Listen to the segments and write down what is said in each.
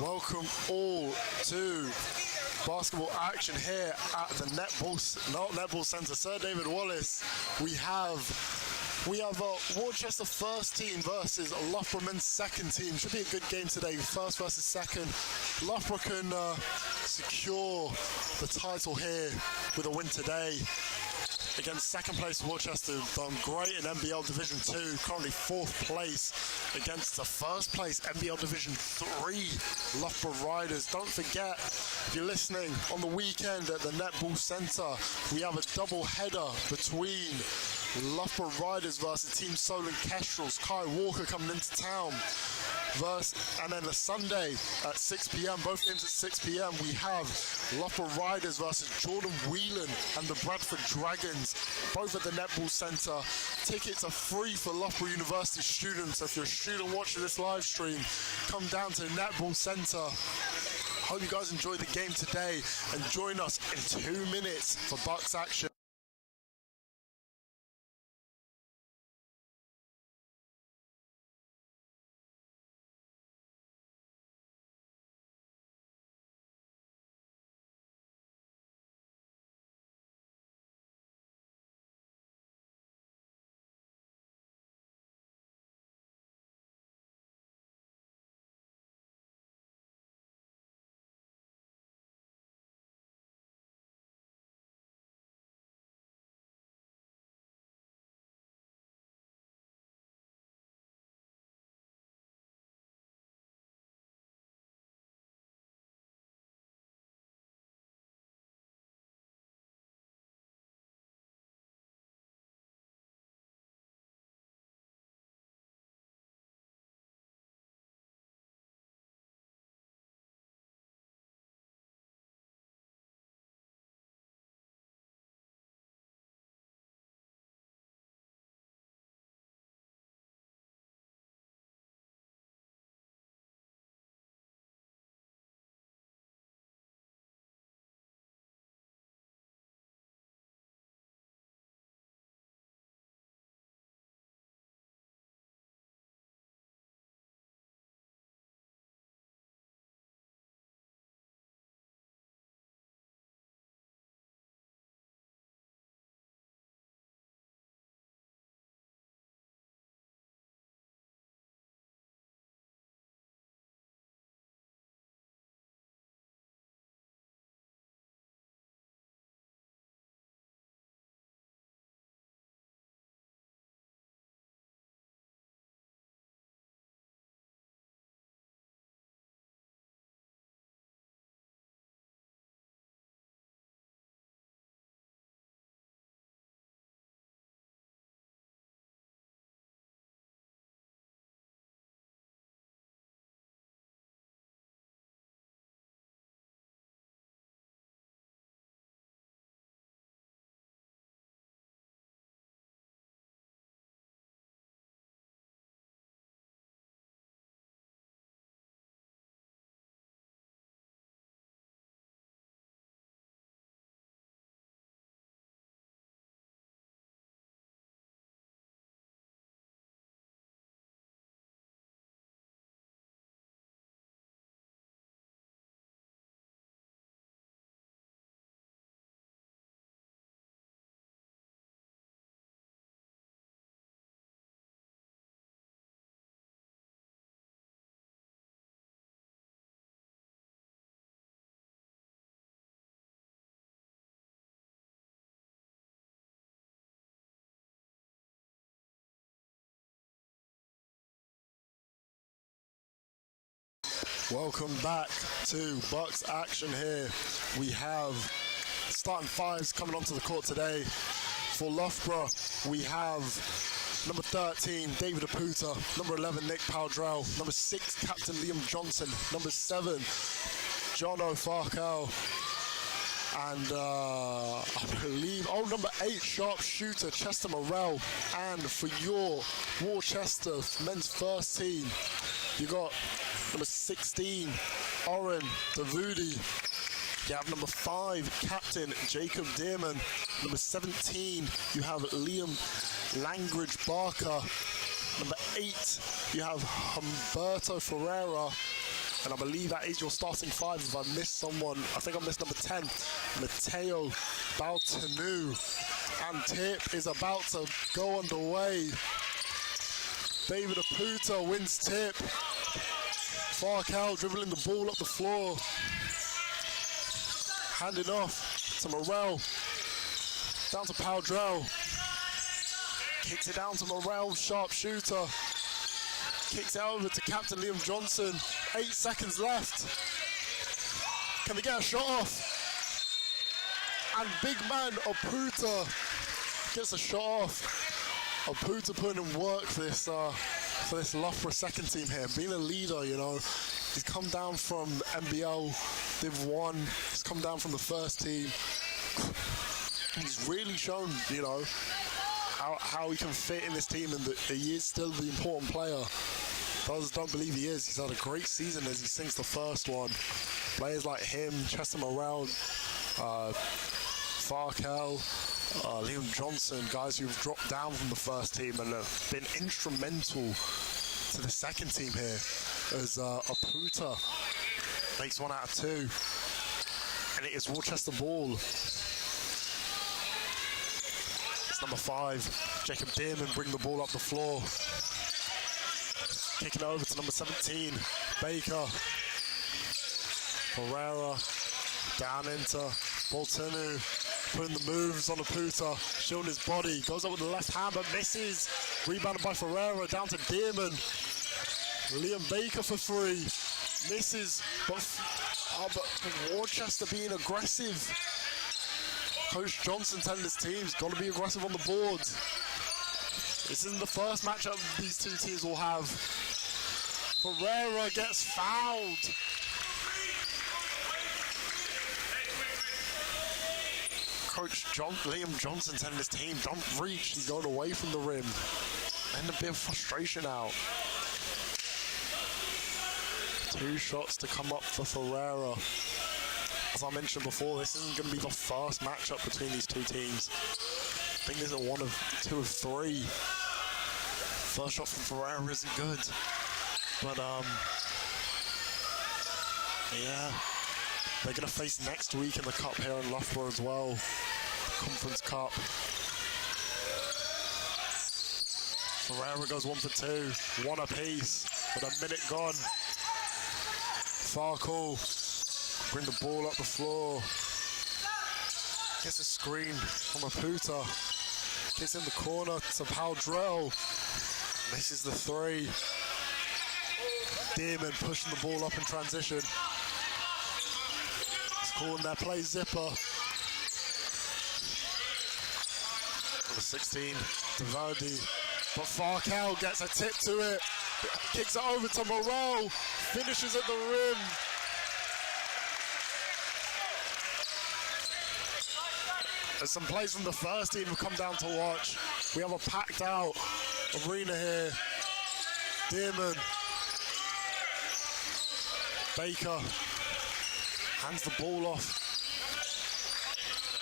Welcome all to basketball action here at the Netball Centre. Sir David Wallace. We have Worcester first team versus Loughborough Men's second team. Should be a good game today. First versus second. Loughborough can secure the title here with a win today against second place Worcester. Done great in NBL Division 2, currently fourth place against the first place NBL Division 3 Loughborough Riders. Don't forget, if you're listening, on the weekend at the Netball Centre, we have a double header between Loughborough Riders versus Team Solent Kestrels. Kai Walker coming into town. And then a Sunday at 6 p.m, both games at 6 p.m, we have Loughborough Riders versus Jordan Whelan and the Bradford Dragons, both at the Netball Centre. Tickets are free for Loughborough University students. So if you're a student watching this live stream, come down to the Netball Centre. Hope you guys enjoy the game today and join us in 2 minutes for BUCS action. Welcome back to BUCS action here. We have starting fives coming onto the court today. For Loughborough, we have number 13, David Aputa, number 11, Nick Powdrell, number 6, Captain Liam Johnson, number 7, John O'Farkell, and I believe, number 8, sharpshooter Chester Morrell. And for your Worcester men's first team, you got number 16, Oren Davudi. You have number 5, Captain Jacob Dearman. Number 17, you have Liam Langridge Barker. Number 8, you have Humberto Ferreira. And I believe that is your starting five. If I missed someone, I think I missed number 10, Matteo Baltanu. And tip is about to go underway. David Aputa wins tip. Farkel dribbling the ball up the floor. Handing off to Morel. Down to Powdrell. Kicks it down to Morel, sharp shooter. Kicks it over to Captain Liam Johnson. 8 seconds left. Can they get a shot off? And big man Aputa gets a shot off. Aputa putting in work for this Loughborough second team here. Being a leader, you know. He's come down from NBL Div 1. He's come down from the first team. He's really shown, you know, how he can fit in this team, and that he is still the important player. Others don't believe he is. He's had a great season as he sinks the first one. Players like him, Chester Morel, Farkel, Liam Johnson, guys who've dropped down from the first team and have been instrumental to the second team here, as Aputa makes 1 out of 2. And it is Worcester ball. It's number 5, Jacob Dearman, bring the ball up the floor. Kicking over to number 17, Baker. Pereira, down into Boltanu, putting the moves on Aputa, showing his body, goes up with the left hand but misses. Rebounded by Ferreira, down to Dearman. Liam Baker for 3, misses, but Worcester being aggressive. Coach Johnson telling his team's got to be aggressive on the board. This isn't the first matchup these two teams will have. Ferreira gets fouled. Coach Liam Johnson telling his team, don't reach, he's going away from the rim. And a bit of frustration out. 2 shots to come up for Ferreira. As I mentioned before, this isn't going to be the first matchup between these two teams. I think this is 1 of 2 of 3. First shot from Ferreira isn't good. But, yeah. They're going to face next week in the Cup here in Loughborough as well. The Conference Cup. Ferreira goes 1 for 2. 1 apiece with a minute gone. Farkel bring the ball up the floor. Gets a screen from Aputa. Gets in the corner to Powdrell. Misses the 3. Dearman pushing the ball up in transition. It's calling their play zipper. Number 16, Devaldi. But Farkel gets a tip to it. Kicks it over to Morel. Finishes at the rim. There's some plays from the first team who come down to watch. We have a packed out arena here. Dearman. Baker hands the ball off.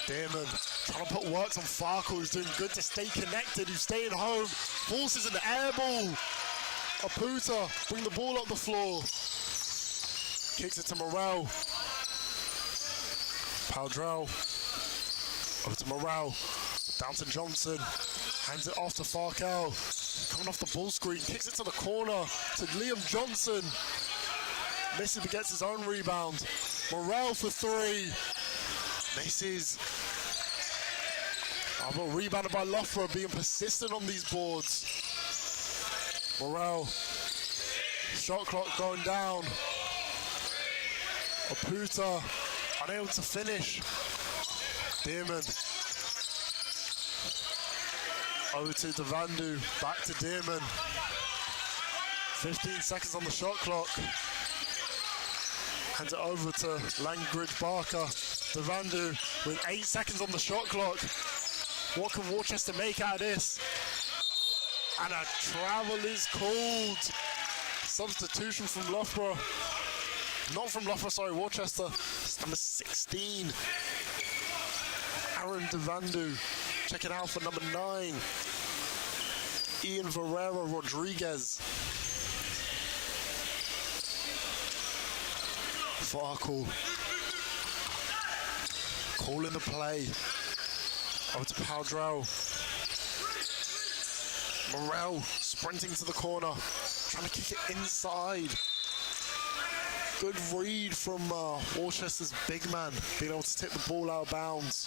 Dearman trying to put works on Farkel, who's doing good to stay connected, who's staying home. Forces an air ball. Aputa bring the ball up the floor. Kicks it to Morel. Powdrell. Over to Morel. Down to Johnson. Hands it off to Farkel. Coming off the ball screen. Kicks it to the corner to Liam Johnson. Misses but gets his own rebound. Morel for 3. Misses. But rebounded by Loughborough, being persistent on these boards. Morel. Shot clock going down. Aputa unable to finish. Dearman. Over to Devandu. Back to Dearman. 15 seconds on the shot clock. Hands it over to Langridge Barker. Devandu with 8 seconds on the shot clock. What can Worcester make out of this? And a travel is called. Substitution from Loughborough. Not from Loughborough, sorry, Worcester. It's number 16. Aaron Devandu. Check it out for number 9. Ian Ferreira Rodriguez. Farkle calling the play. Over to Powdrell. Morel sprinting to the corner, trying to kick it inside. Good read from Worcester's big man, being able to tip the ball out of bounds.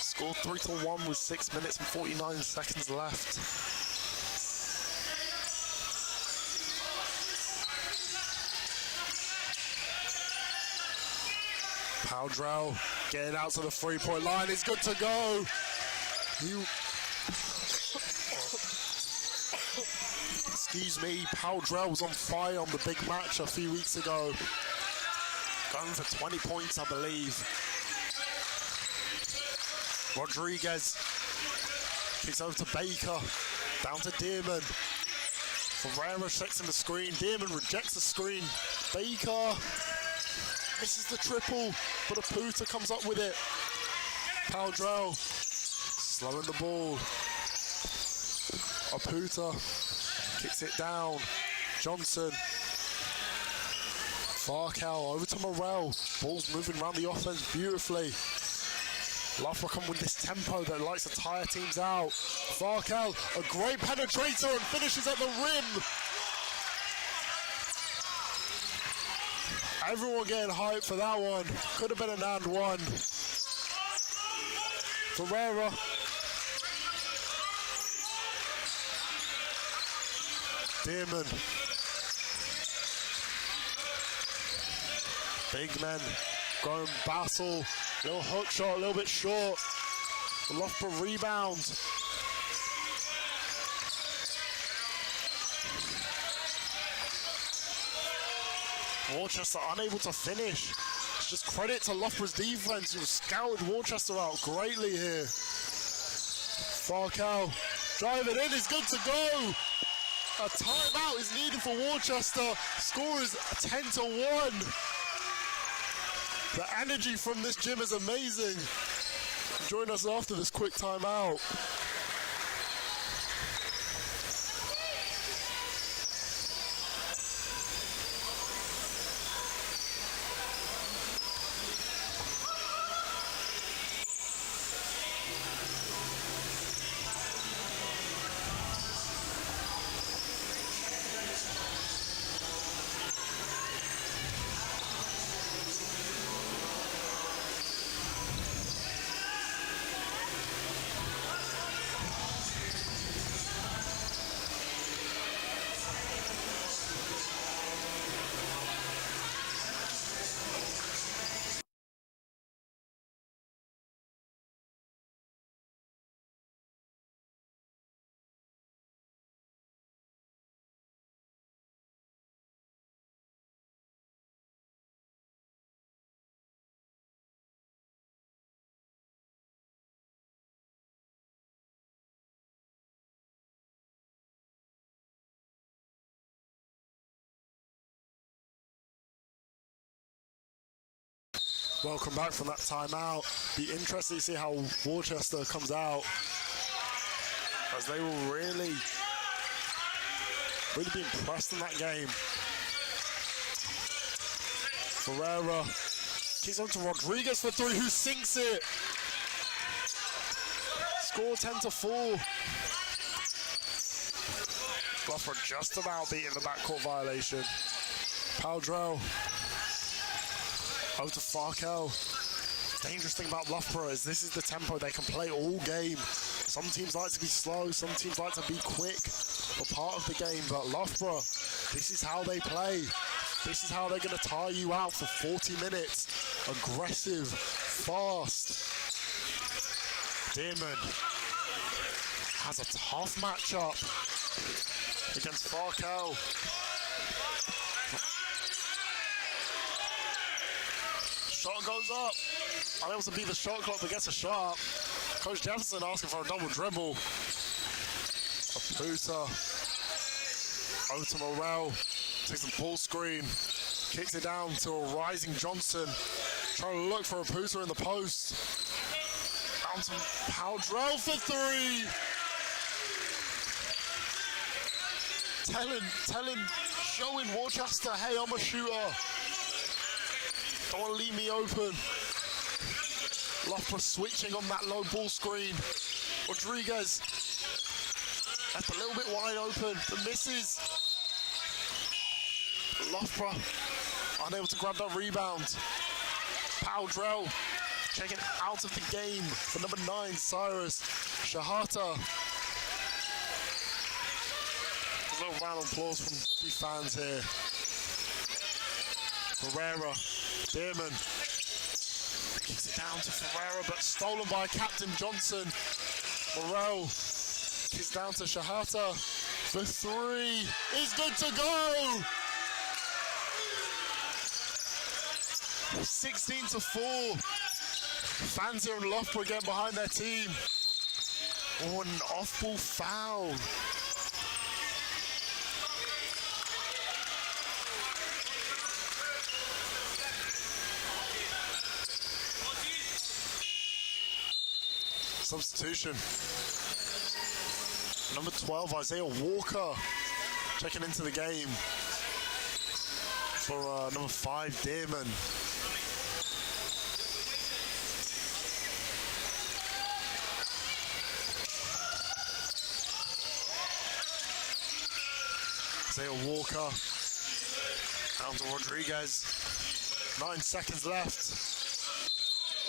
Score 3-1 with 6 minutes and 49 seconds left. Powdrell getting out to the three-point line. It's good to go. Excuse me, Powdrell was on fire on the big match a few weeks ago. Going for 20 points, I believe. Rodriguez kicks over to Baker. Down to Dearman. Ferreira checks in the screen. Dearman rejects the screen. Baker misses the triple, but Aputa comes up with it. Powdrell slowing the ball. Aputa kicks it down. Johnson. Farkle over to Morel. Ball's moving around the offense beautifully. Loughborough come with this tempo that likes to tire teams out. Farkle, a great penetrator and finishes at the rim. Everyone getting hyped for that one. Could have been an and one. Ferreira. Dearman. Big men going battle. Little hook shot, a little bit short. Loughborough rebound. Worcester unable to finish. It's just credit to Loughborough's defense, who scoured Worcester out greatly here. Farkle driving in, is good to go. A timeout is needed for Worcester. Score is 10-1. The energy from this gym is amazing. Join us after this quick timeout. Welcome back from that timeout. Be interested to see how Worcester comes out, as they will really be impressed in that game. Ferreira kicks on to Rodriguez for three, who sinks it. Score 10-4. Loughborough just about beating the backcourt violation. Powdrell over to Farkle. Dangerous thing about Loughborough is this is the tempo they can play all game. Some teams like to be slow, some teams like to be quick, but part of the game. But Loughborough, this is how they play. This is how they're going to tire you out for 40 minutes. Aggressive, fast. Dearman has a tough matchup against Farkle. Shot goes up. Unable to beat the shot clock, but gets a shot. Coach Jefferson asking for a double dribble. Aputa over to Morel. Takes a ball screen. Kicks it down to a rising Johnson. Trying to look for Aputa in the post. Down to Powdrell for three. showing Worcester, hey, I'm a shooter. Don't want to leave me open. Loughborough switching on that low ball screen. Rodriguez left a little bit wide open, but misses. Loughborough unable to grab that rebound. Powdrell checking out of the game for number 9, Cyrus. Shahata. A little round of applause from the fans here. Ferreira, Dearman. Kicks it down to Ferreira, but stolen by Captain Johnson. Morel kicks down to Shahata. The 3 is good to go! 16-4. Fans here in Loughborough again behind their team. Oh, an off-ball foul. Substitution. Number 12, Isaiah Walker, checking into the game for number 5, Dearman. Isaiah Walker down to Rodriguez. 9 seconds left.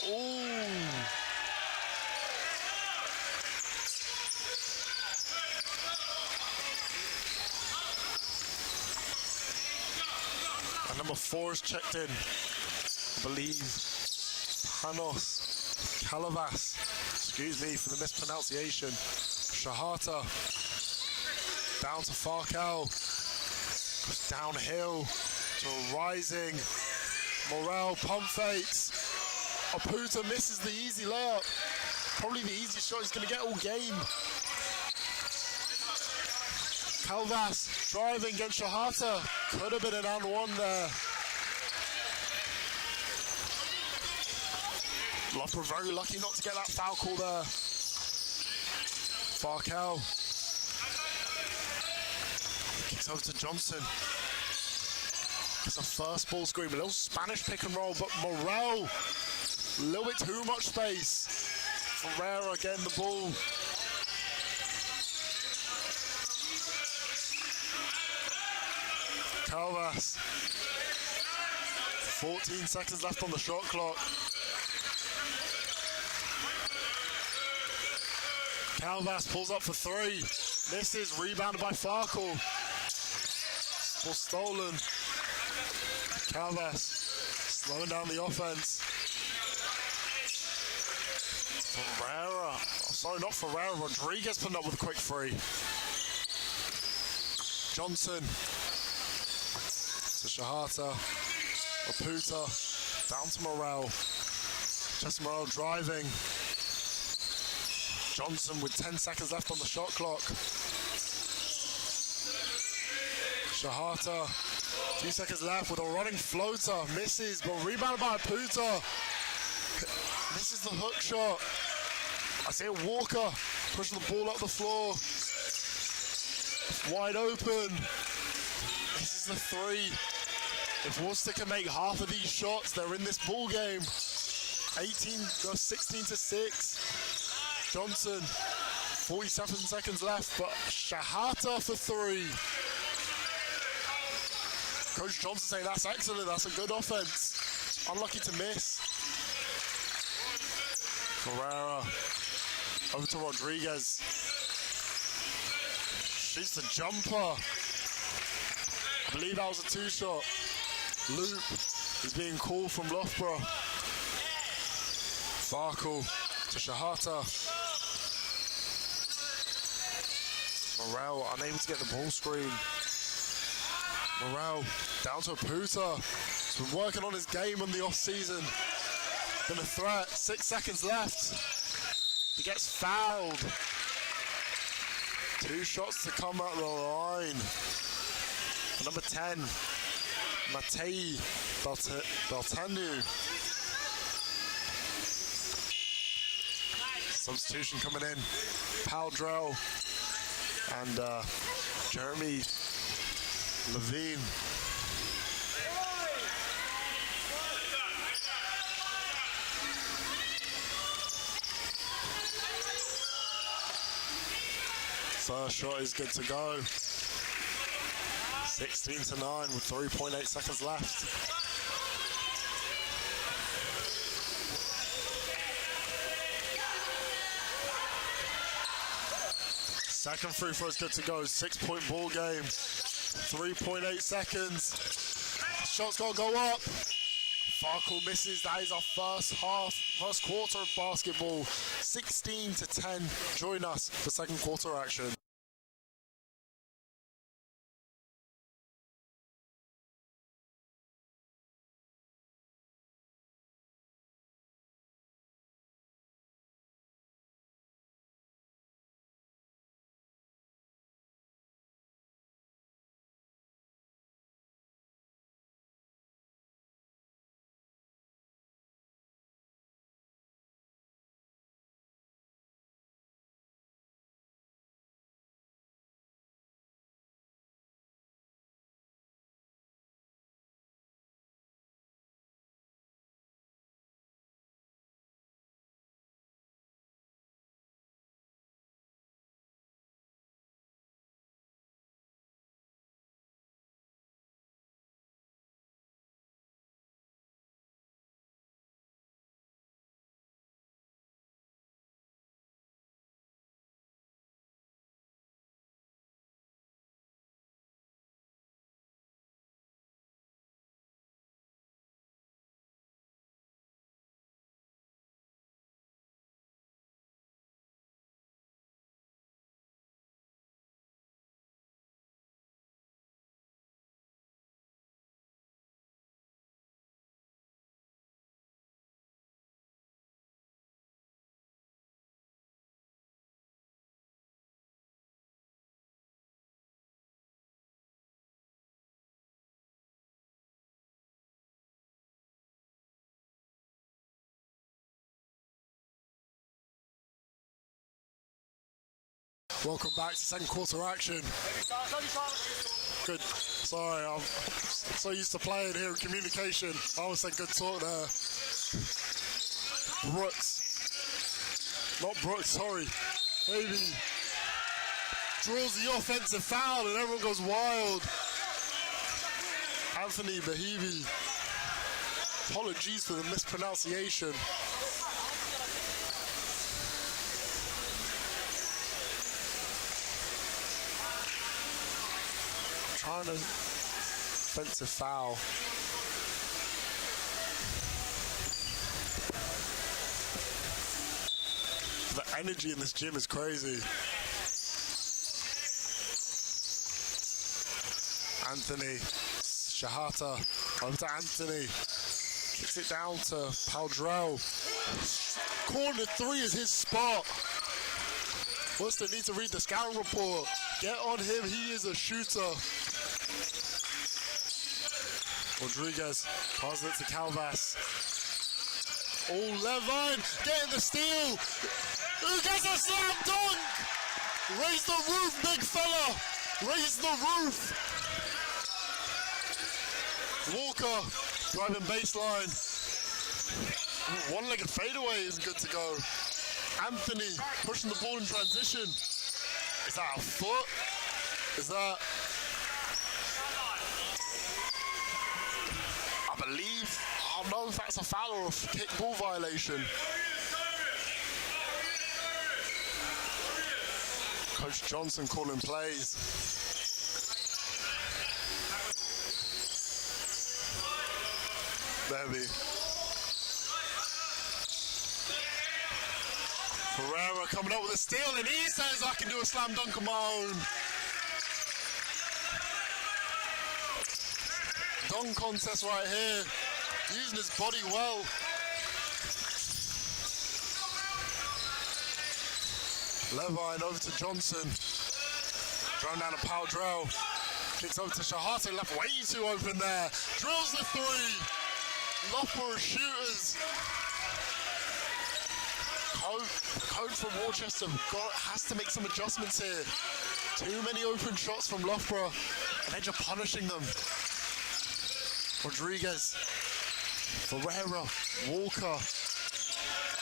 Ooh. And number 4 is checked in. I believe Panos Calavas. Excuse me for the mispronunciation. Shahata down to Farcal. Goes downhill to a rising. Morel pump fakes. Aputa misses the easy layup. Probably the easiest shot he's going to get all game. Calvas driving against Shahata. Could have been an and one there. Loughborough very lucky not to get that foul call there. Farcal kicks over to Johnson. It's a first ball screen, a little Spanish pick and roll, but Morel, a little bit too much space. Ferreira getting the ball. Calvas. 14 seconds left on the shot clock. Calvas pulls up for 3. Misses, rebounded by Farkle. Ball stolen. Calvas slowing down the offense. Ferreira. Oh, sorry, not Ferreira. Rodriguez putting up with a quick 3. Johnson. To Shahata. Aputa. Down to Morel. Just Morel driving. Johnson with 10 seconds left on the shot clock. Shahata, 2 seconds left with a running floater. Misses, but rebounded by Aputa. Misses the hook shot. Isaiah Walker pushing the ball up the floor. Wide open. This is the 3. If Worcester can make half of these shots, they're in this ball game. 16-6. Johnson, 47 seconds left, but Shahata for 3. Coach Johnson saying that's excellent, that's a good offense. Unlucky to miss. Ferreira over to Rodriguez. Shoots the jumper. I believe that was a 2-shot. Loop is being called from Loughborough. Farkle to Shahata. Morel unable to get the ball screen. Morel down to Aputa. He's been working on his game in the off-season. Been a threat. 6 seconds left. He gets fouled. 2 shots to come at the line. Number 10, Matei Baltanu. Substitution coming in. Powdrell and Jeremy Levine. First shot is good to go. 16-9 with 3.8 seconds left. Second free throw is good to go. 6-point ball game. 3.8 seconds. Shot's got to go up. Farkle misses. That is our first quarter of basketball. 16-10. Join us for second quarter action. Welcome back to second quarter action. Good. Sorry, I'm so used to playing here in communication. I always said good talk there. Brooks. Not Brooks, sorry. Maybe draws the offensive foul and everyone goes wild. Anthony Bahibi. Apologies for the mispronunciation. Trying to offensive foul. The energy in this gym is crazy. Anthony Shahata over to Anthony. Kicks it down to Paldrell. Corner three is his spot. Worcester needs to read the scouting report. Get on him, he is a shooter. Rodriguez passes it to Calvas. Oh, Levine getting the steal. Who gets a slam dunk? Raise the roof, big fella. Raise the roof. Walker driving baseline. One-legged fadeaway is good to go. Anthony pushing the ball in transition. Is that a foot? Is that... I believe... I don't know if that's a foul or a kick ball violation. Coach Johnson calling plays. Baby. Ferreira coming up with a steal, and he says I can do a slam dunk of my own. Dunk contest right here. Using his body well. Levine over to Johnson. Thrown down to Paldrell. Kicks over to Shahate, left way too open there. Drills the three. Loughborough shooters. Coach from Worcester has to make some adjustments here. Too many open shots from Loughborough. And they're just punishing them. Rodriguez, Ferreira, Walker,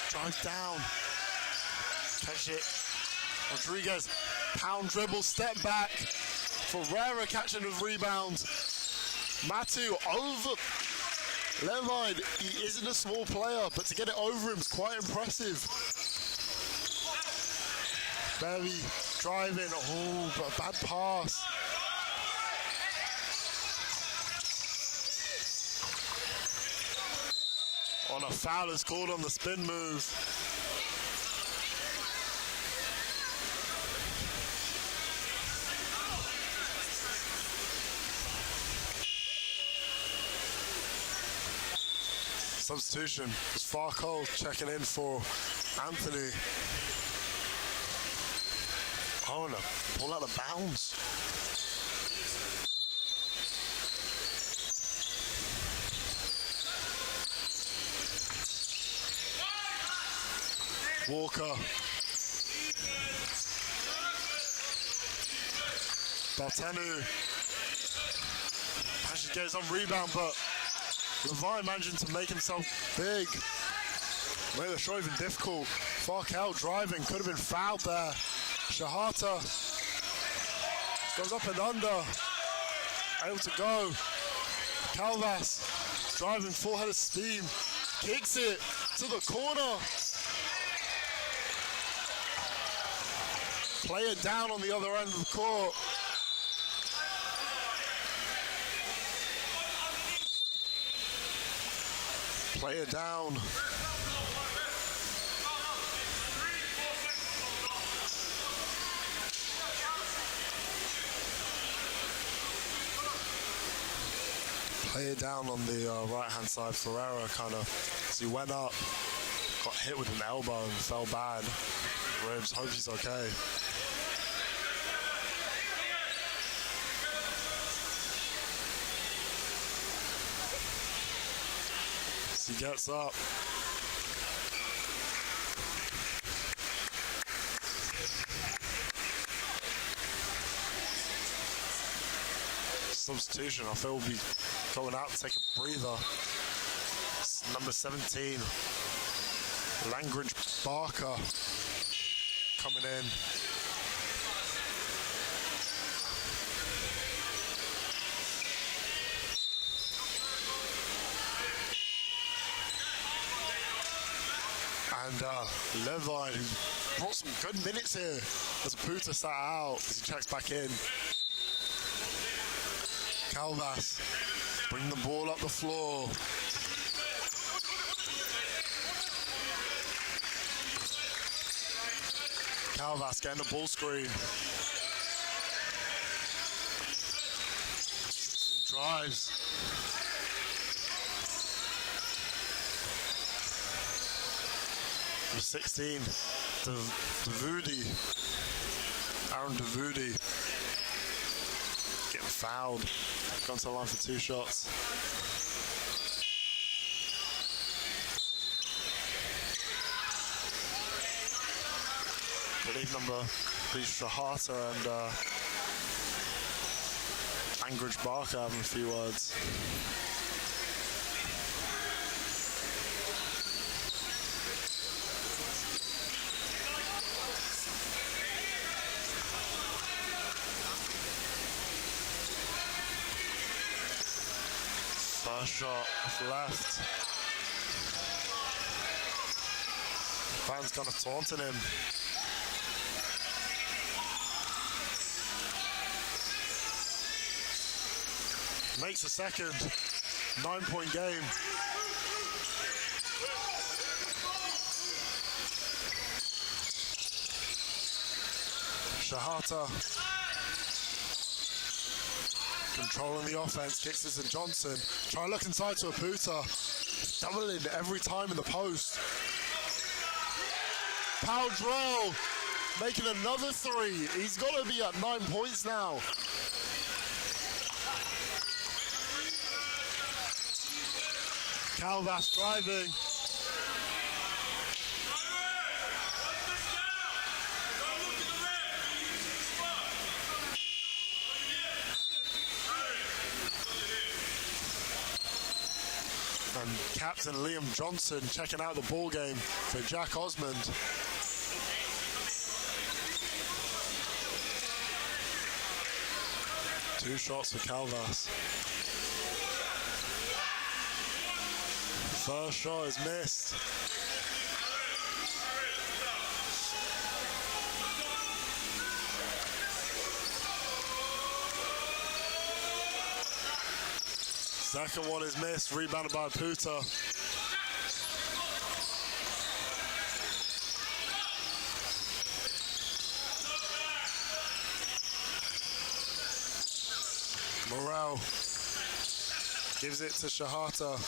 drives down. Catch it. Rodriguez, pound dribble, step back. Ferreira catching the rebound. Matu over Levine. He isn't a small player, but to get it over him is quite impressive. Berry driving. Oh, but a bad pass. On a foul is called on the spin move. Substitution is Farco checking in for Anthony. Oh no, pull out of bounds. Walker. Bartenu. Actually gets on rebound, but Levine managing to make himself big. Made the shot even difficult. Farkel driving, could have been fouled there. Shahata goes up and under. Able to go. Calvas driving full head of steam. Kicks it to the corner. Player down on the other end of the court. Player down. Player down on the right-hand side. Ferreira kind of, as he went up, got hit with an elbow and fell bad. Ribs, hope he's okay. As he gets up. Substitution, I feel will be going out to take a breather. It's number 17, Langridge Barker, coming in. And Levine, who brought some good minutes here as Puta sat out as he checks back in. Calvas, bring the ball up the floor. Calvas getting the ball screen. Drives. Number 16, Davudi. Aaron Davudi. Getting fouled. Gone to the line for 2 shots. I believe number 3 Shahata and Langridge Barker having a few words. First shot off left. Fans kind of taunting him. Makes a second. 9-point game. Shahata controlling the offense, kicks this in Johnson. Try to look inside to a Puta. Doubling every time in the post. Power draw, making another 3. He's got to be at 9 points now. Calvas driving. captain Liam Johnson checking out the ball game for Jack Osmond. Two shots for Calvas. First shot is missed. Second one is missed, rebounded by Puta. Morel gives it to Shahata.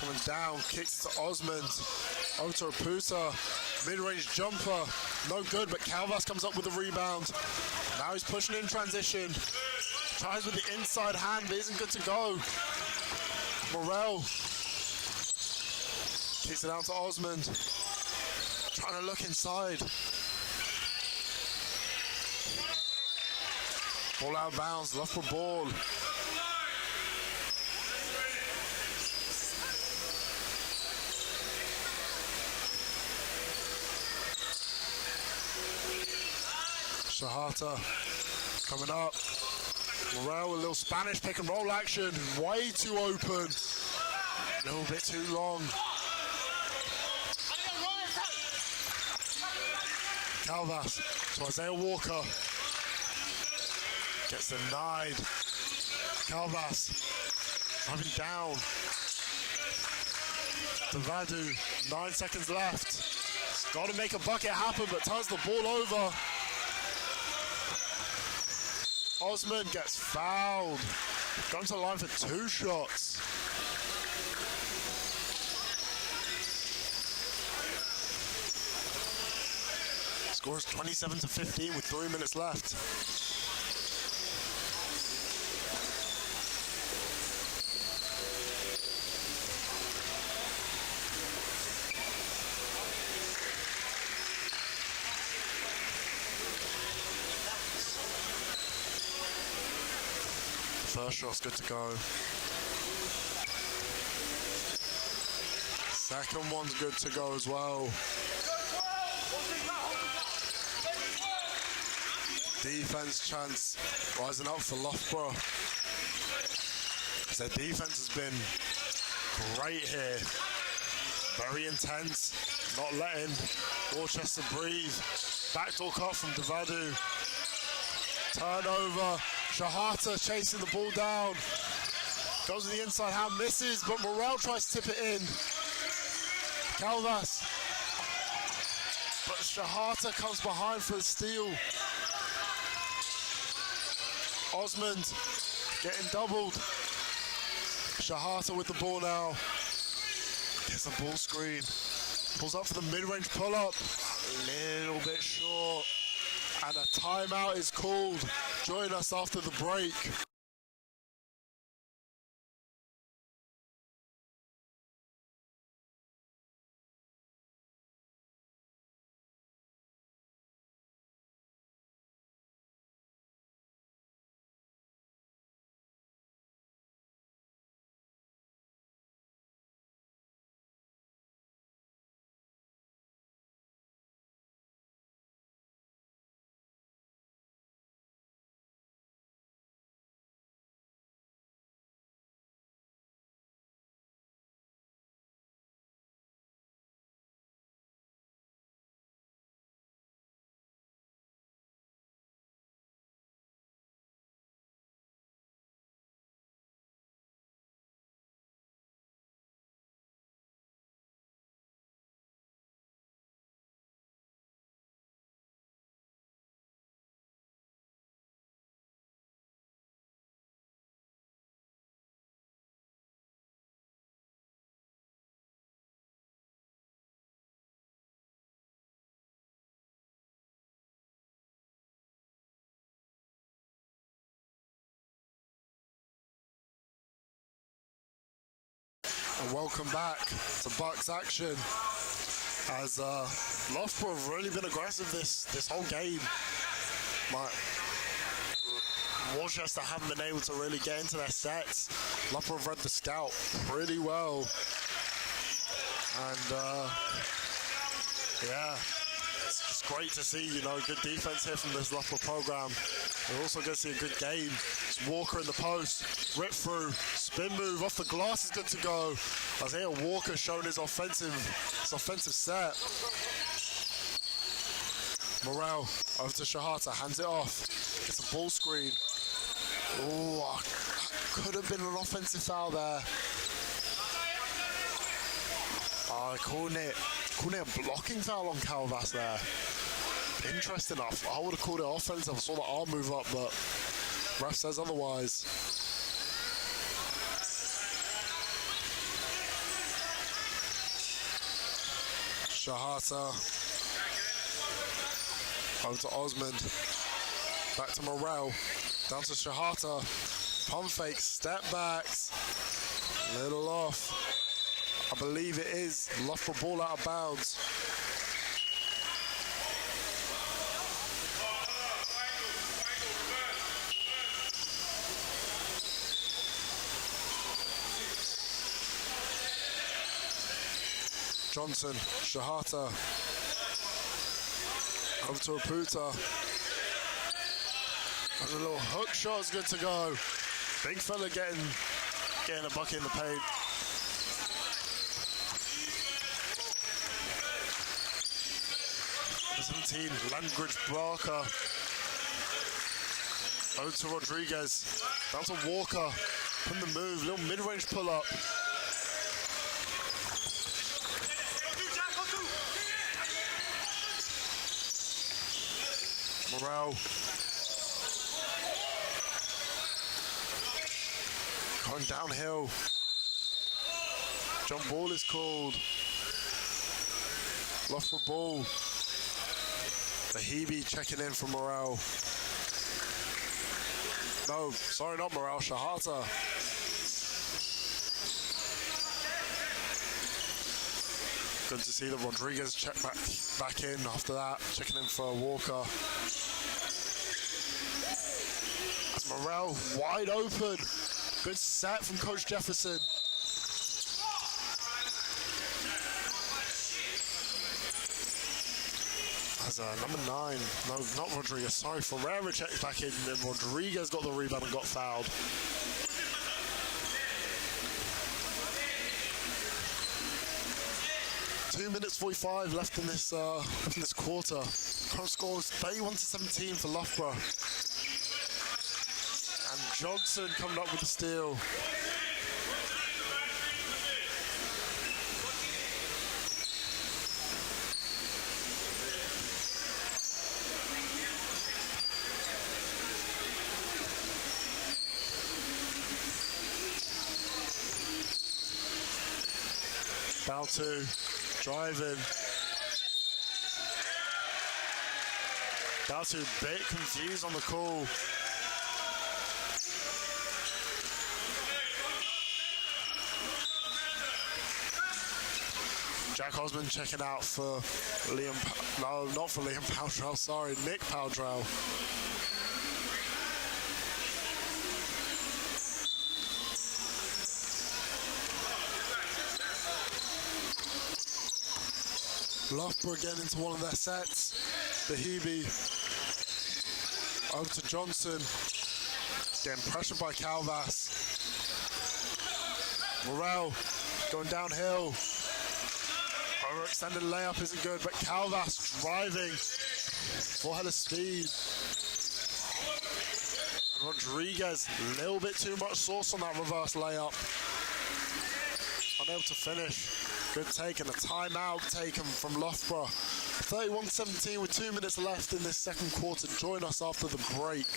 Coming down, kicks to Osmond. Over to Puta. Mid-range jumper. No good, but Calvas comes up with the rebound. Now he's pushing in transition. Tries with the inside hand, but isn't good to go. Morel kicks it out to Osmond. Trying to look inside. Ball out of bounds, Loughborough ball. Shahata coming up. Morel with a little Spanish pick and roll action. Way too open. A little bit too long. Calvas to Isaiah Walker. Gets denied. Calvas driving down. Devadu, 9 seconds left. He's got to make a bucket happen, but turns the ball over. Osmond gets fouled. Going to the line for 2 shots. Score is 27-15 with 3 minutes left. First shot's good to go. Second one's good to go as well. Defense chance rising up for Loughborough. Their defense has been great here. Very intense, not letting Worcester breathe. Backdoor cut from Devadu. Turnover. Shahata chasing the ball down. Goes to the inside hand, misses, but Morel tries to tip it in. Calvas. But Shahata comes behind for the steal. Osmond getting doubled. Shahata with the ball now. Gets the ball screen. Pulls up for the mid-range pull-up. A little bit short. And a timeout is called. Join us after the break. And welcome back to BUCS action. As Loughborough have really been aggressive this whole game. Worcester haven't been able to really get into their sets. Loughborough have read the scout pretty well. And yeah, it's just great to see, good defense here from this Loughborough program. We're also going to see a good game. It's Walker in the post, rip through, spin move off the glass is good to go. Isaiah Walker showing his offensive set. Morel over to Shahata, hands it off, gets a ball screen. Oh, could have been an offensive foul there. Calling it a blocking foul on Calvas there. Interesting enough. I would have called it offensive. I saw the arm move up, but ref says otherwise. Shahata. Over to Osmond. Back to Morel. Down to Shahata. Pump fake, step backs. Little off. I believe it is. Loughborough ball out of bounds. Johnson, Shahata. Over to Aputa. And a little hook shot is good to go. Big fella getting a bucket in the paint. Langridge Barker. Over to Rodriguez. Down to Walker. From the move, little mid-range pull-up. Morel. Going downhill. John Ball is called. Loughborough ball. The Hebe checking in for Morel. No, sorry, not Morel, Shahata. Good to see that Rodriguez check back in after that, checking in for Walker. That's Morel wide open. Good set from Coach Jefferson. As number 9, no, not Rodriguez, sorry, Ferreira checks back in, and Rodriguez got the rebound and got fouled. Two minutes 45 left in this quarter. Current score is 31-17 for Loughborough. And Johnson coming up with the steal. Baltu driving. Baltu a bit confused on the call. Jack Osmond checking out for Liam. No, not for Liam Powdrell. Sorry, Nick Powdrell. Loughborough again into one of their sets. The Hebe over to Johnson. Getting pressured by Calvas. Morel going downhill. Overextended layup isn't good, but Calvas driving. Full head of speed. And Rodriguez, a little bit too much sauce on that reverse layup. Unable to finish. Good take and a timeout taken from Loughborough. 31-17 with 2 minutes left in this second quarter. Join us after the break.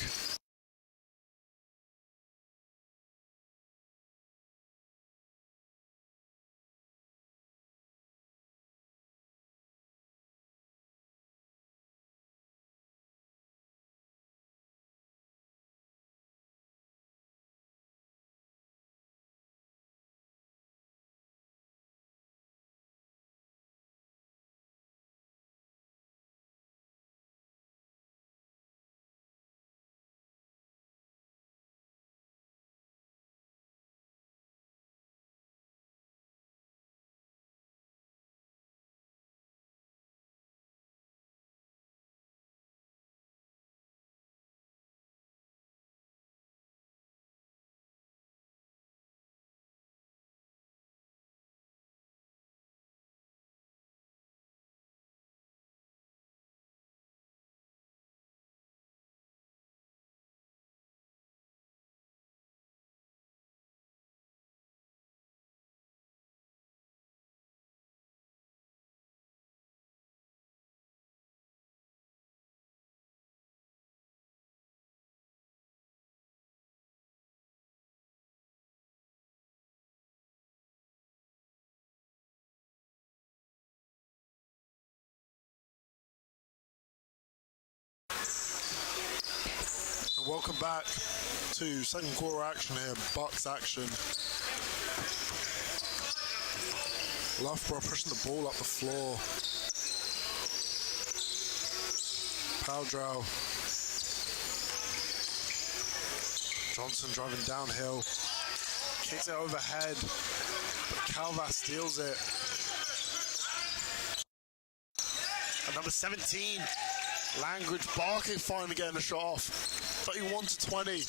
Welcome back to second quarter action here, BUCS action. Loughborough pushing the ball up the floor. Powdrow. Johnson driving downhill. Kicks it overhead, but Calvas steals it. And number 17, Language Barking finally getting a shot off. 31 to 20.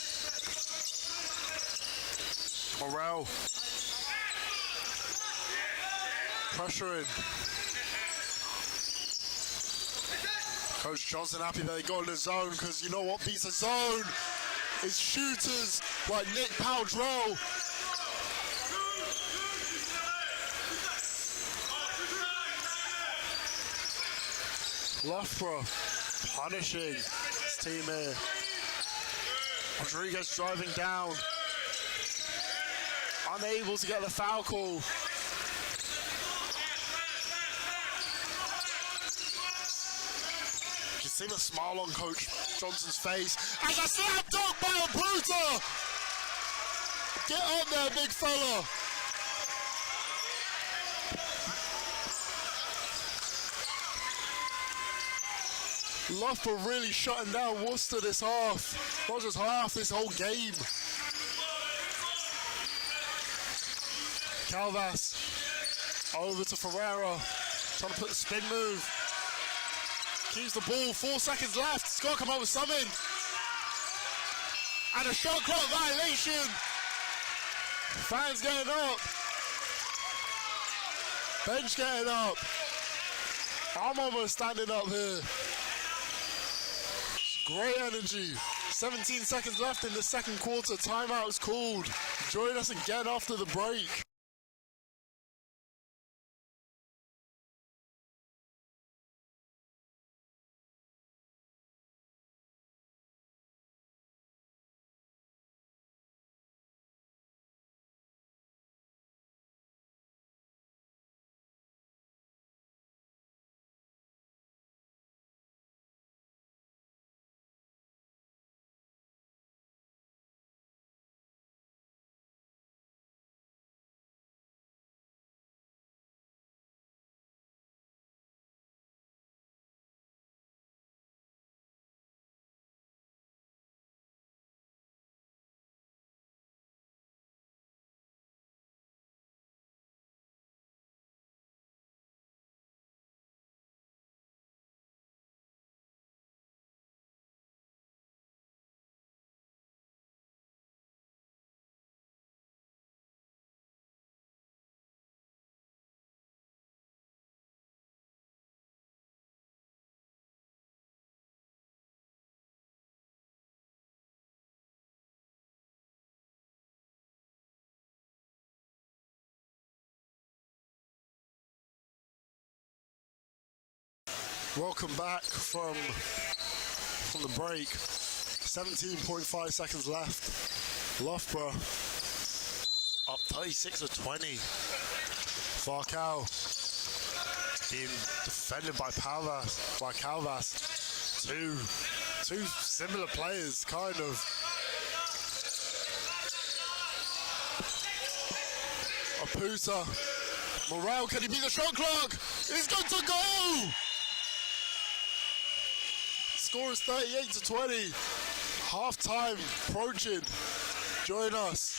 Morel. Pressuring. Coach Johnson happy that they got in the zone, because you know what beats a zone is shooters like Nick Powdrow. Loughborough punishing his team here. Rodriguez driving down. Unable to get the foul call. You can see the smile on Coach Johnson's face as a slam dunk by Abuta. Get up there, big fella. Loughborough really shutting down Worcester this half. Not just half, this whole game. Calvas over to Ferreira, trying to put the spin move. Keeps the ball, 4 seconds left. He's got to come up with something. And a shot clock violation. Fans getting up. Bench getting up. I'm almost standing up here. Great energy. 17 seconds left in the second quarter. Timeout is called. Join us again after the break. Welcome back from the break. 17.5 seconds left. Loughborough up 36 to 20. Farcal being defended by Calvas. Two similar players, kind of. Aputa. Morel, can he beat the shot clock? He's got to go! Score is 38 to 20. Half-time approaching. Join us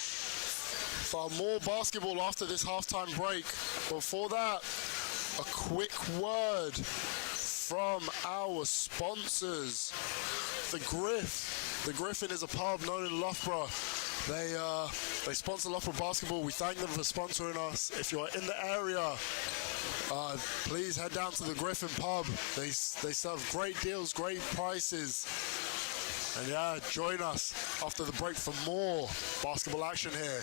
for more basketball after this half-time break. Before that, a quick word from our sponsors. The Griffin is a pub known in Loughborough. They sponsor Loughborough basketball. We thank them for sponsoring us. If you're in the area, please head down to the Griffin pub. They serve great deals, great prices. And yeah, join us after the break for more basketball action here.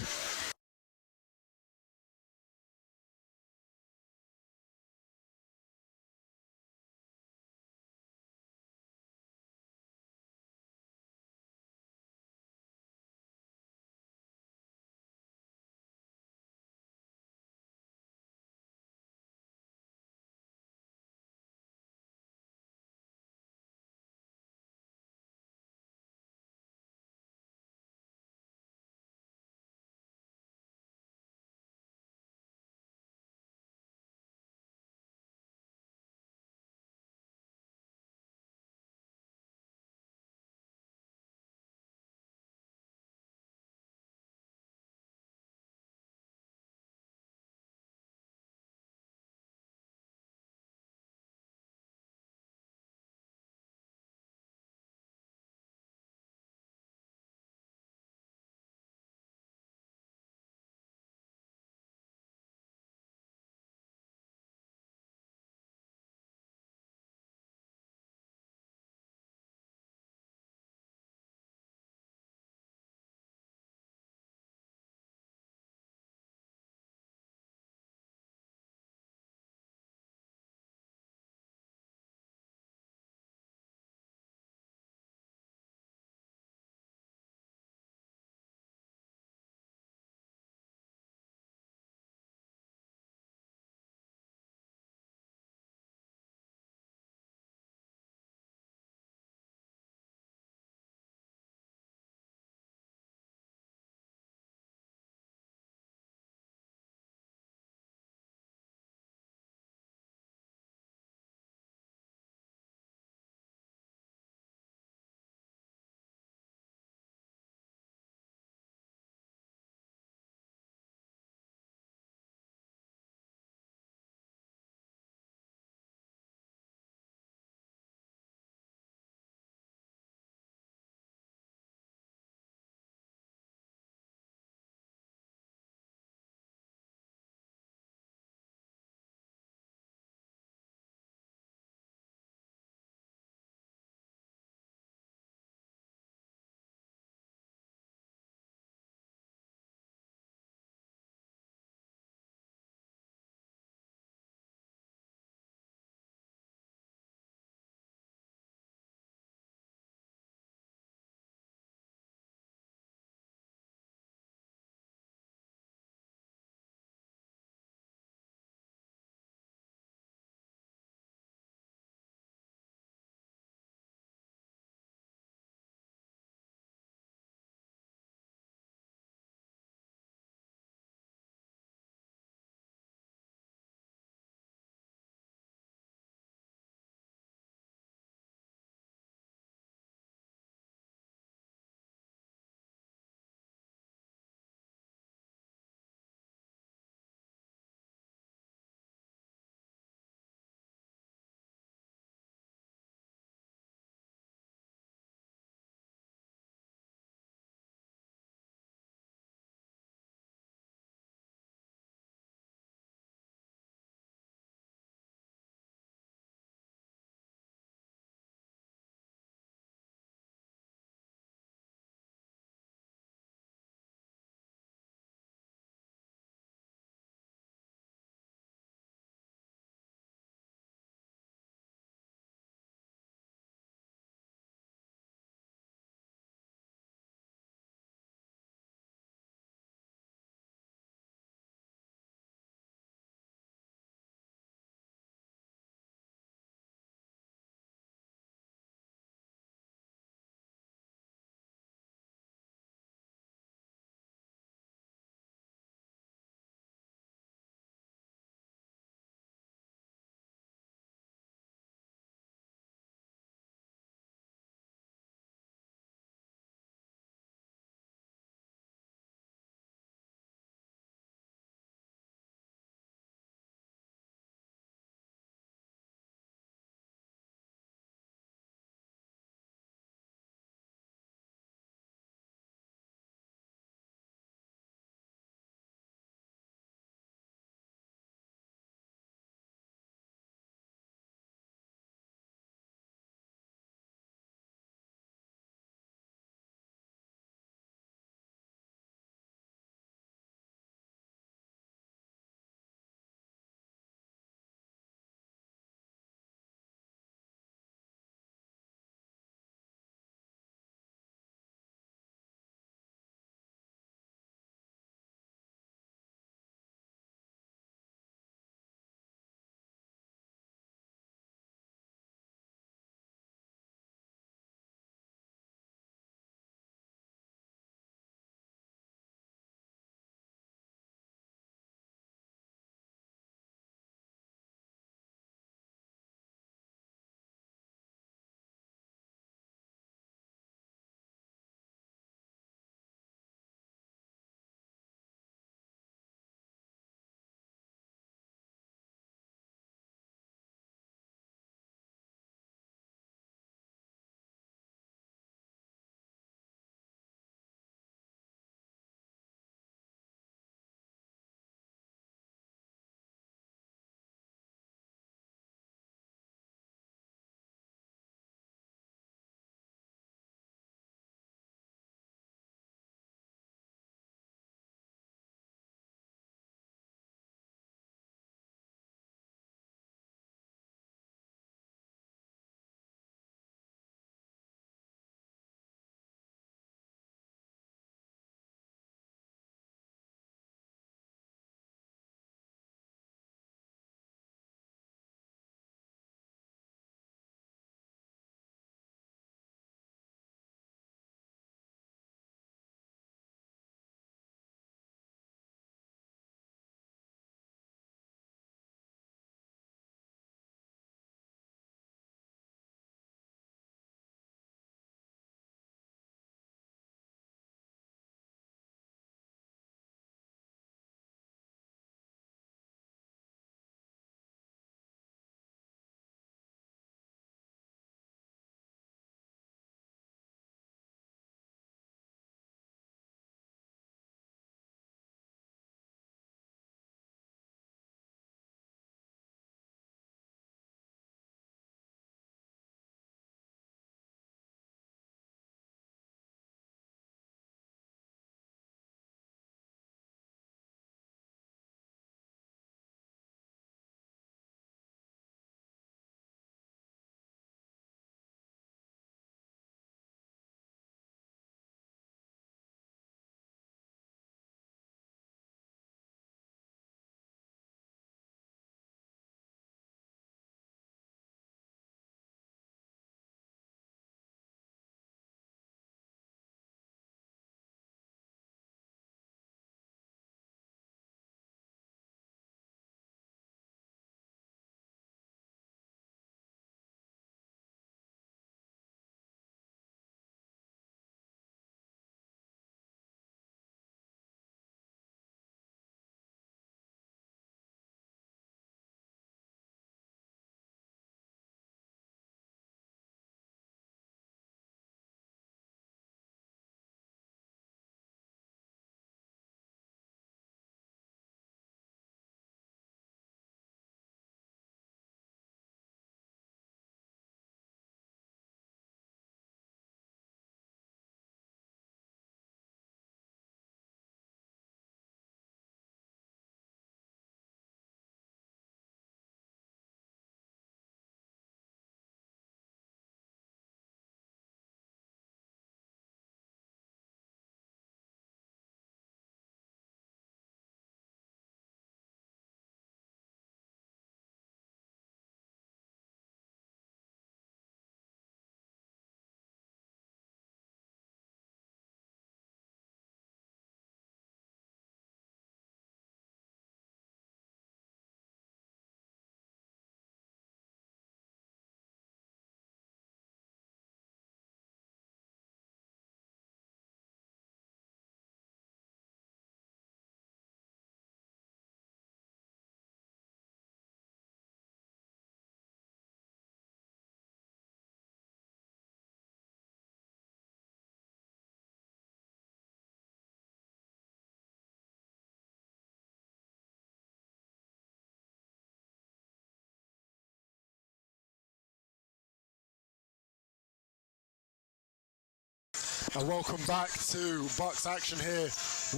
And welcome back to BUCS action here.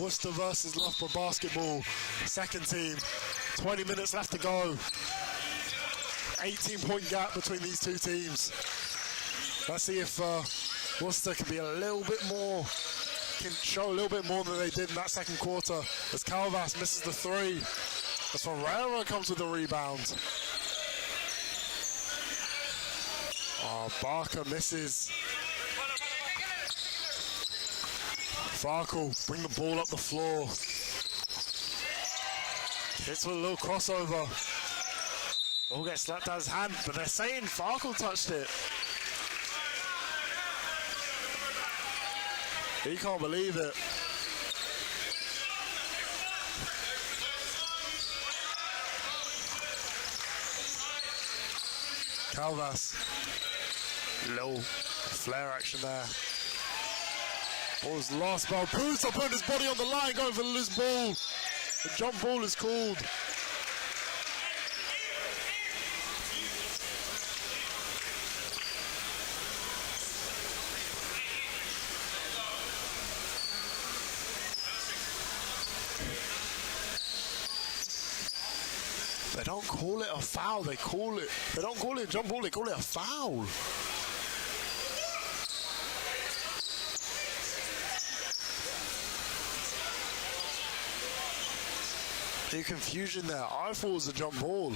Worcester versus Loughborough basketball. Second team. 20 minutes left to go. 18-point gap between these two teams. Let's see if Worcester can be a little bit more, can show a little bit more than they did in that second quarter. As Calvas misses the three. As Ferreira comes with the rebound. Oh, Barker misses. Farkle, bring the ball up the floor. Hits with a little crossover. Ball gets slapped out of his hand, but they're saying Farkle touched it. He can't believe it. Calvas. Low flare action there. Ball's lost, but Pusa putting his body on the line, going for the loose ball. The jump ball is called. They don't call it a foul, they don't call it a jump ball, they call it a foul. The confusion there. I thought it was a jump ball.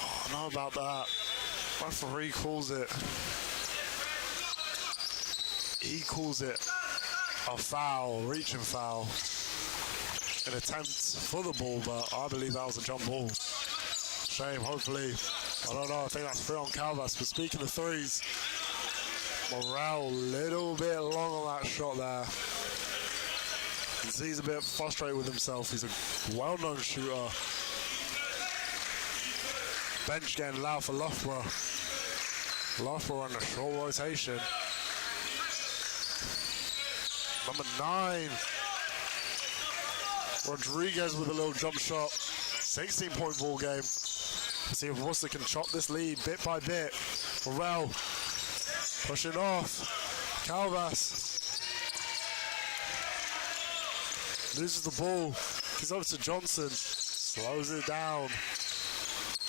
Oh, I know about that. Referee calls it. He calls it a foul, reaching foul. An attempt for the ball, but I believe that was a jump ball. Shame, hopefully. I don't know, I think that's three on Calvas, but speaking of threes, Morale a little bit long on that shot there. You can see he's a bit frustrated with himself. He's a well-known shooter. Bench getting loud for Loughborough. Loughborough on a short rotation. Number 9. Rodriguez with a little jump shot. 16-point ball game. See if Worcester can chop this lead bit by bit. Morel pushing off. Calvas loses the ball. Gives over to Johnson. Slows it down.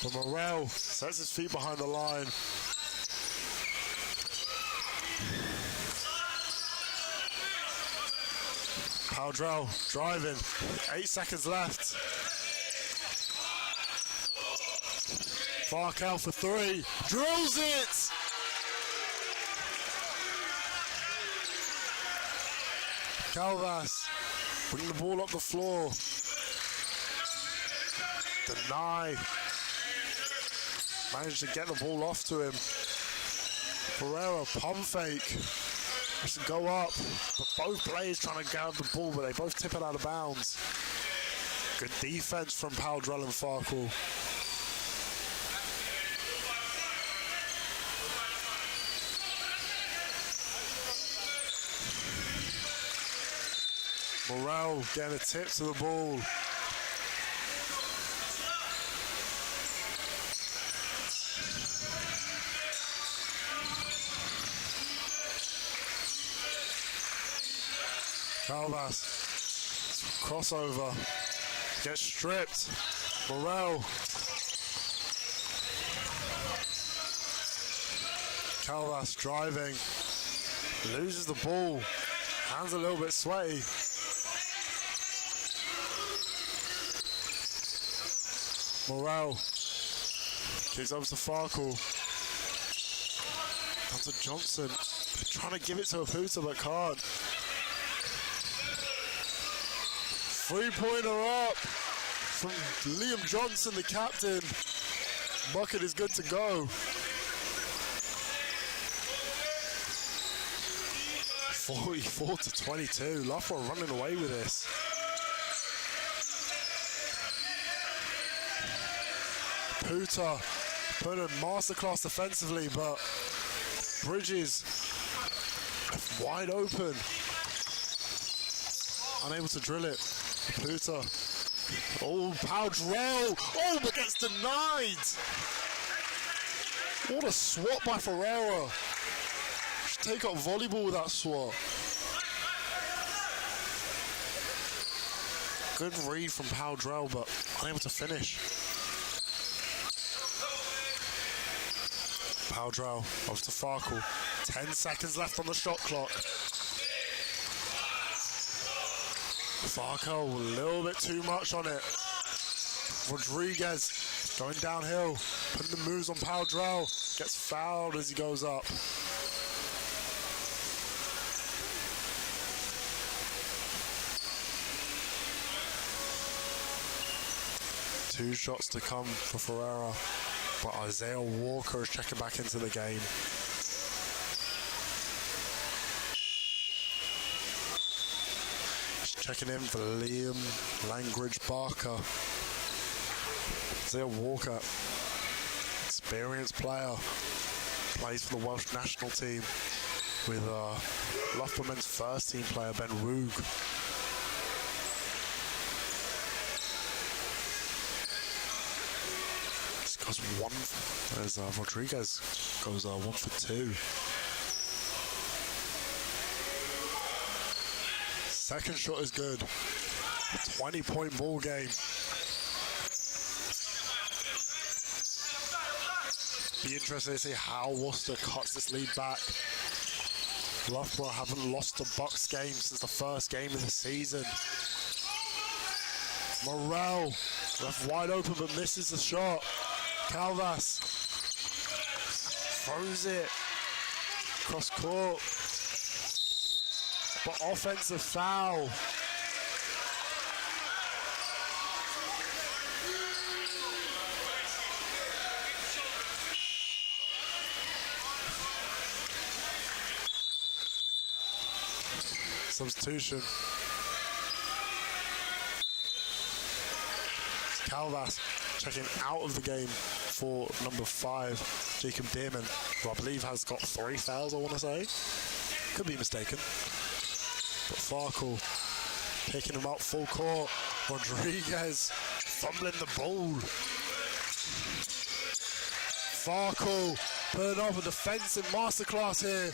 But Morel sets his feet behind the line. Powdrell driving. 8 seconds left. Farkle for 3. Drills it! Calvas bring the ball up the floor. Deny. Managed to get the ball off to him. Pereira pump fake. Has to go up. But both players trying to grab the ball, but they both tip it out of bounds. Good defense from Powdrell and Farkle. Morel getting a tip to the ball. Calvas, crossover, gets stripped. Morel. Calvas driving, loses the ball, hands a little bit sweaty. Morel kicks over to Farkle. Down to Johnson. They're trying to give it to Aputa but can't. 3-pointer up from Liam Johnson, the captain. Bucket is good to go. 44-22. Loughborough running away with this. Puta put a masterclass defensively, but Bridges wide open. Unable to drill it. Puta Oh, Powdrell. Oh, but gets denied. What a swat by Ferreira. Should take up volleyball with that swat. Good read from Powdrell, but unable to finish. Powdrell off to Farkle. 10 seconds left on the shot clock. Farkle a little bit too much on it. Rodriguez going downhill, putting the moves on Powdrell. Gets fouled as he goes up. Two shots to come for Ferreira, but Isaiah Walker is checking back into the game. He's checking in for Liam Langridge Barker. Isaiah Walker, experienced player, plays for the Welsh national team with Loughborough Men's first team player Ben Roog. Goes one, as Rodriguez goes 1 for 2. Second shot is good. 20-point ball game. Be interested to see how Worcester cuts this lead back. Loughborough haven't lost a BUCS game since the first game of the season. Morel left wide open but misses the shot. Calvas throws it cross court, but offensive foul. Substitution. Calvas checking out of the game for number 5, Jacob Dearman, who I believe has got 3 fouls, I want to say. Could be mistaken. But Farkle picking him up full court. Rodriguez fumbling the ball. Farkle putting up a defensive masterclass here,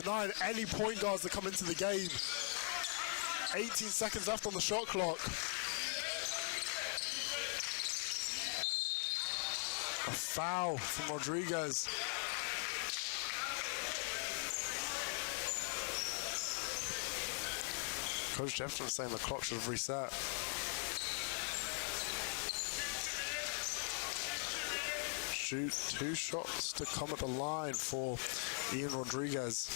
denying any point guards that come into the game. 18 seconds left on the shot clock. A foul from Rodriguez. Coach Jefferson saying the clock should have reset. Shoot 2 shots to come at the line for Ian Rodriguez.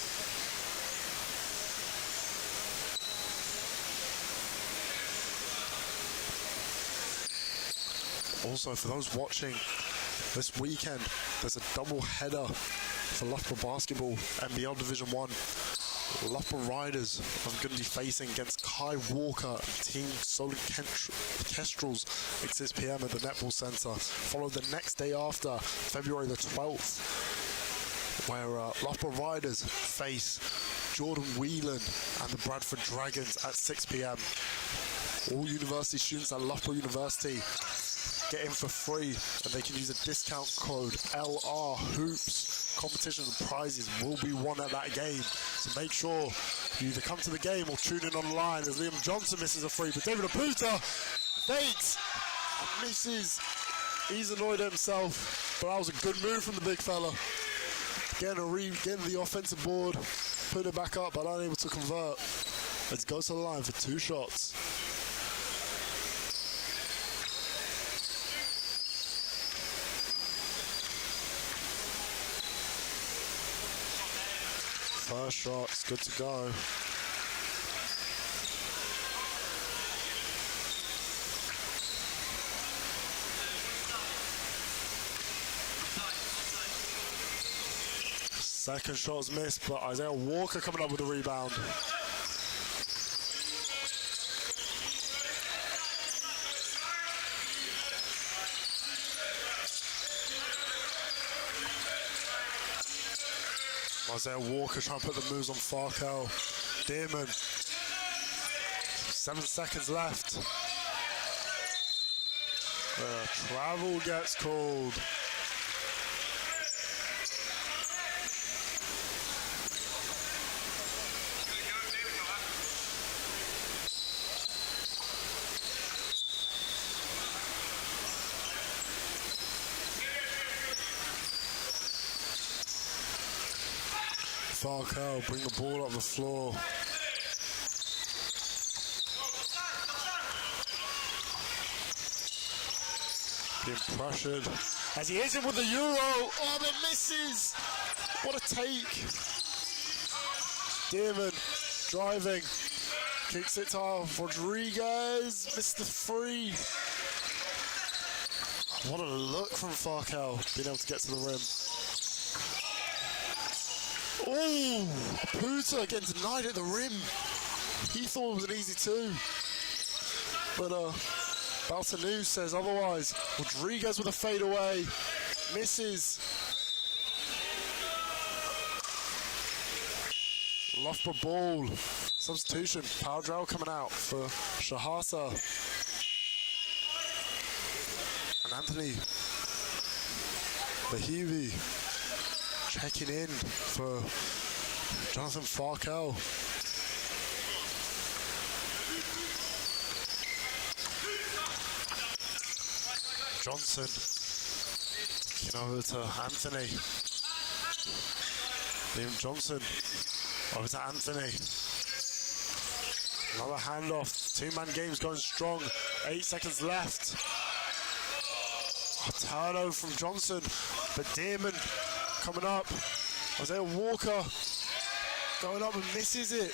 Also, for those watching, this weekend there's a double header for Loughborough basketball, NBL Division 1. Loughborough Riders are going to be facing against Kai Walker and Team Solent Kestrels at 6 p.m. at the Netball Centre, followed the next day after, February the 12th, where Loughborough Riders face Jordan Whelan and the Bradford Dragons at 6 p.m. All university students at Loughborough University get in for free, and they can use a discount code LRHOOPS. Competition and prizes will be won at that game, so make sure you either come to the game or tune in online as Liam Johnson misses a free, but David Aputa fakes and misses. He's annoyed at himself, but that was a good move from the big fella. Getting the offensive board, put it back up, but unable to convert. Let's go to the line for 2 shots. First shot's good to go. Second shot's missed, but Isaiah Walker coming up with a rebound. Isaiah Walker trying to put the moves on Farkle. Dearman. 7 seconds left. Travel gets called. Farkel bring the ball up the floor. Being pressured as he hits it with the Euro. Oh, but misses. What a take. Damon driving. Kicks it off. Rodriguez missed the free. What a look from Farkel, being able to get to the rim. Oh, Puta getting denied at the rim. He thought it was an easy two. But Baltanu says otherwise. Rodriguez with a fadeaway. Misses. Loughborough ball. Substitution. Powdrell coming out for Shahata. And Anthony Bahivi checking in for Jonathan Farkel. Johnson kicking over to Anthony. Liam Johnson over to Anthony. Another handoff. Two-man game's going strong. 8 seconds left. A turnover from Johnson, but Damon coming up. Isaiah Walker going up and misses it.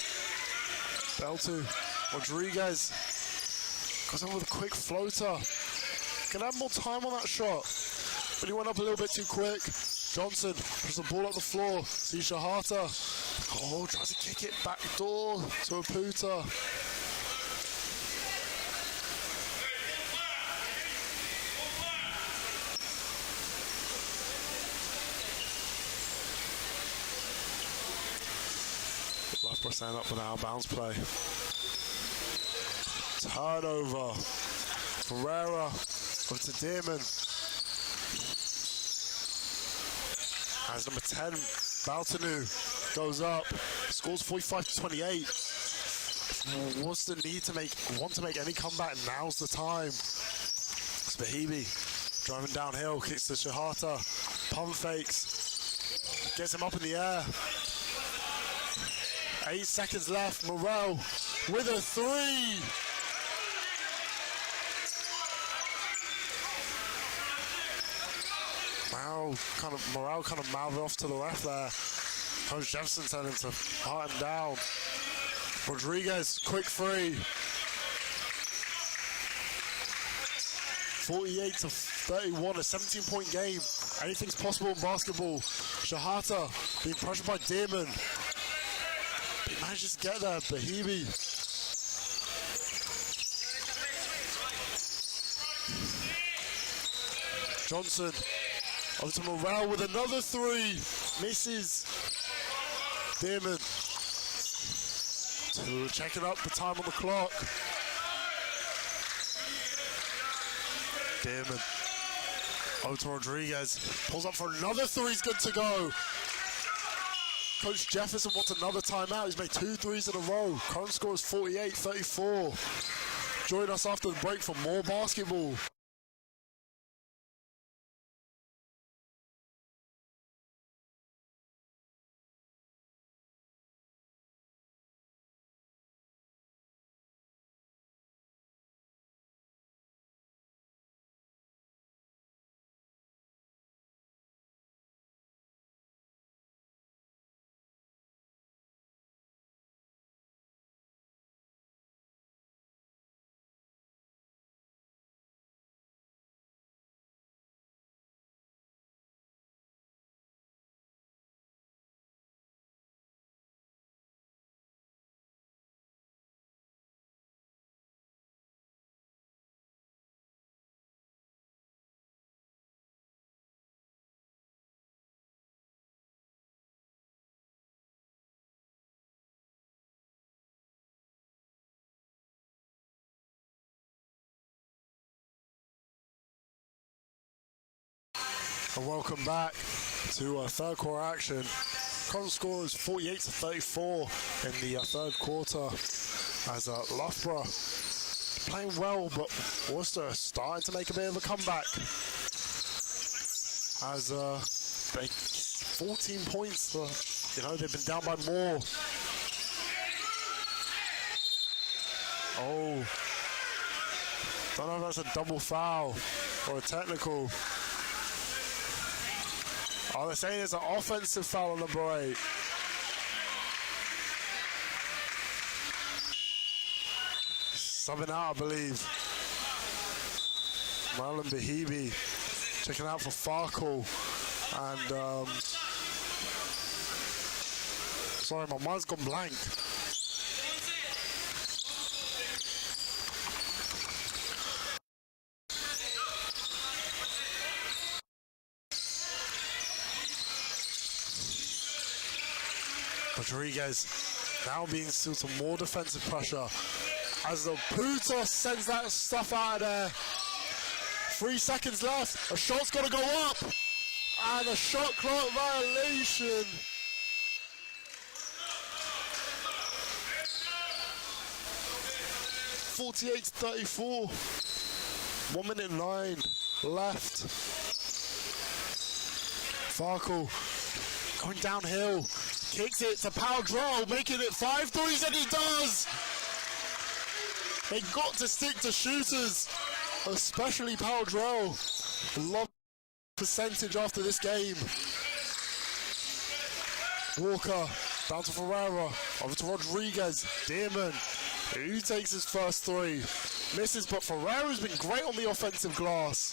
Bell to Rodriguez. Goes on with a quick floater. Can have more time on that shot, but he went up a little bit too quick. Johnson pushes the ball up the floor. See Shahata. Oh, tries to kick it back door to Aputa. Loughborough setting up with an out-of-bounds play. Turnover. Ferreira over to Damon. As number 10, Baltanu goes up. Scores 45-28. Worcester want to make any comeback, now's the time. It's Bahibi driving downhill, kicks to Shahata. Pump fakes. Gets him up in the air. 8 seconds left. Morel with a three. Morale kind of mouthed off to the left there. Coach Jefferson telling him to heart him down. Rodriguez, quick free. 48-31, a 17-point game. Anything's possible in basketball. Shahata being pressured by Damon. He manages to get there. Bahibi. Johnson. Over to Morale with another three. Misses. Damon. Checking up the time on the clock. Damon. Over to Rodriguez. Pulls up for another three. He's good to go. Coach Jefferson wants another timeout. He's made 2 threes in a row. Current score is 48-34. Join us after the break for more basketball. And welcome back to third quarter action. Current score is 48-34 in the third quarter as Loughborough playing well, but Worcester starting to make a bit of a comeback as they 14 points. They've been down by more. Oh, don't know if that's a double foul or a technical. Oh, they're saying it's an offensive foul on number 8. Subbing out, I believe. Marlon Bahibi checking out for Farkle. And, sorry, my mind's gone blank. Rodriguez now being still some more defensive pressure as the Puta sends that stuff out of there. 3 seconds left. A shot's got to go up. And a shot clock violation. (48-34). 1:09 left. Farkle going downhill. Kicks it to Powdrell, making it 5 threes, and he does! They got to stick to shooters, especially Powdrell. Love percentage after this game. Walker, down to Ferreira, over to Rodriguez. Dearman, who takes his first 3. Misses, but Ferreira's been great on the offensive glass.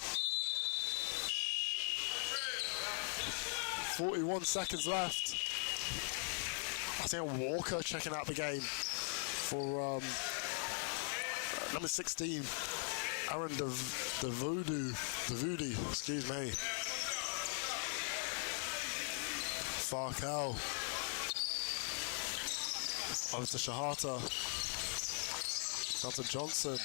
41 seconds left. I think Walker checking out the game for number 16, Aaron Devoody, excuse me. Farkle. Over to Shahata. Down to Johnson.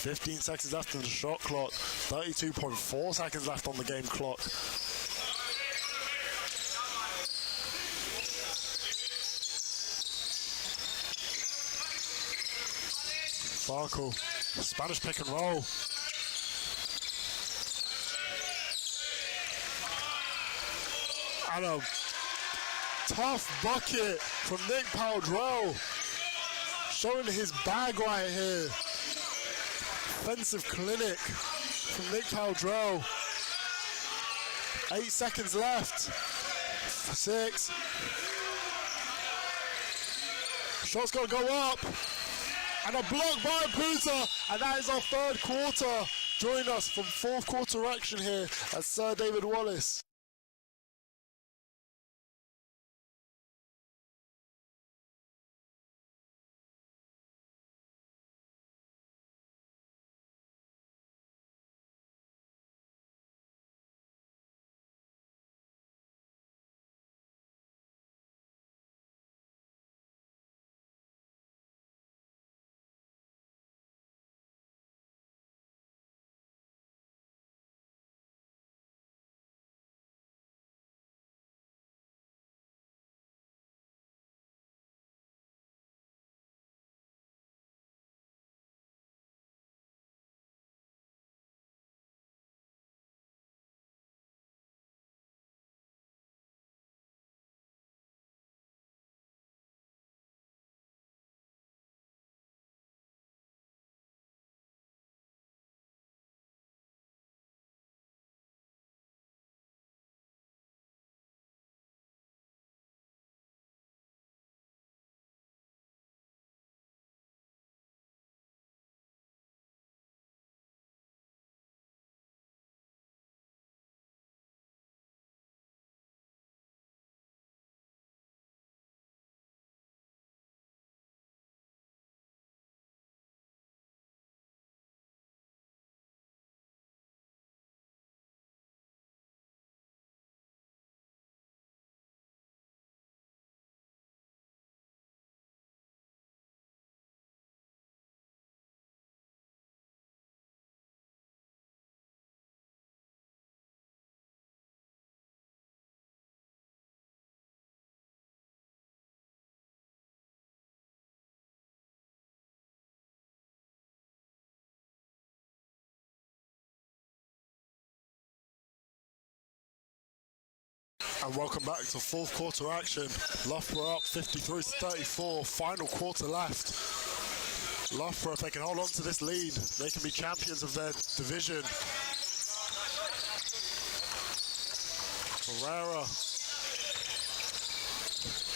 15 seconds left on the shot clock. 32.4 seconds left on the game clock. Farkle, Spanish pick and roll. And a tough bucket from Nick Powdrell. Showing his bag right here. Offensive clinic from Nick Powdrell. 8 seconds left. 6. Shot's got to go up. And a block by Puta, and that is our third quarter. Join us from fourth quarter action here at Sir David Wallace. And welcome back to fourth quarter action. Loughborough up 53-34, final quarter left. Loughborough, if they can hold on to this lead, they can be champions of their division. Ferreira.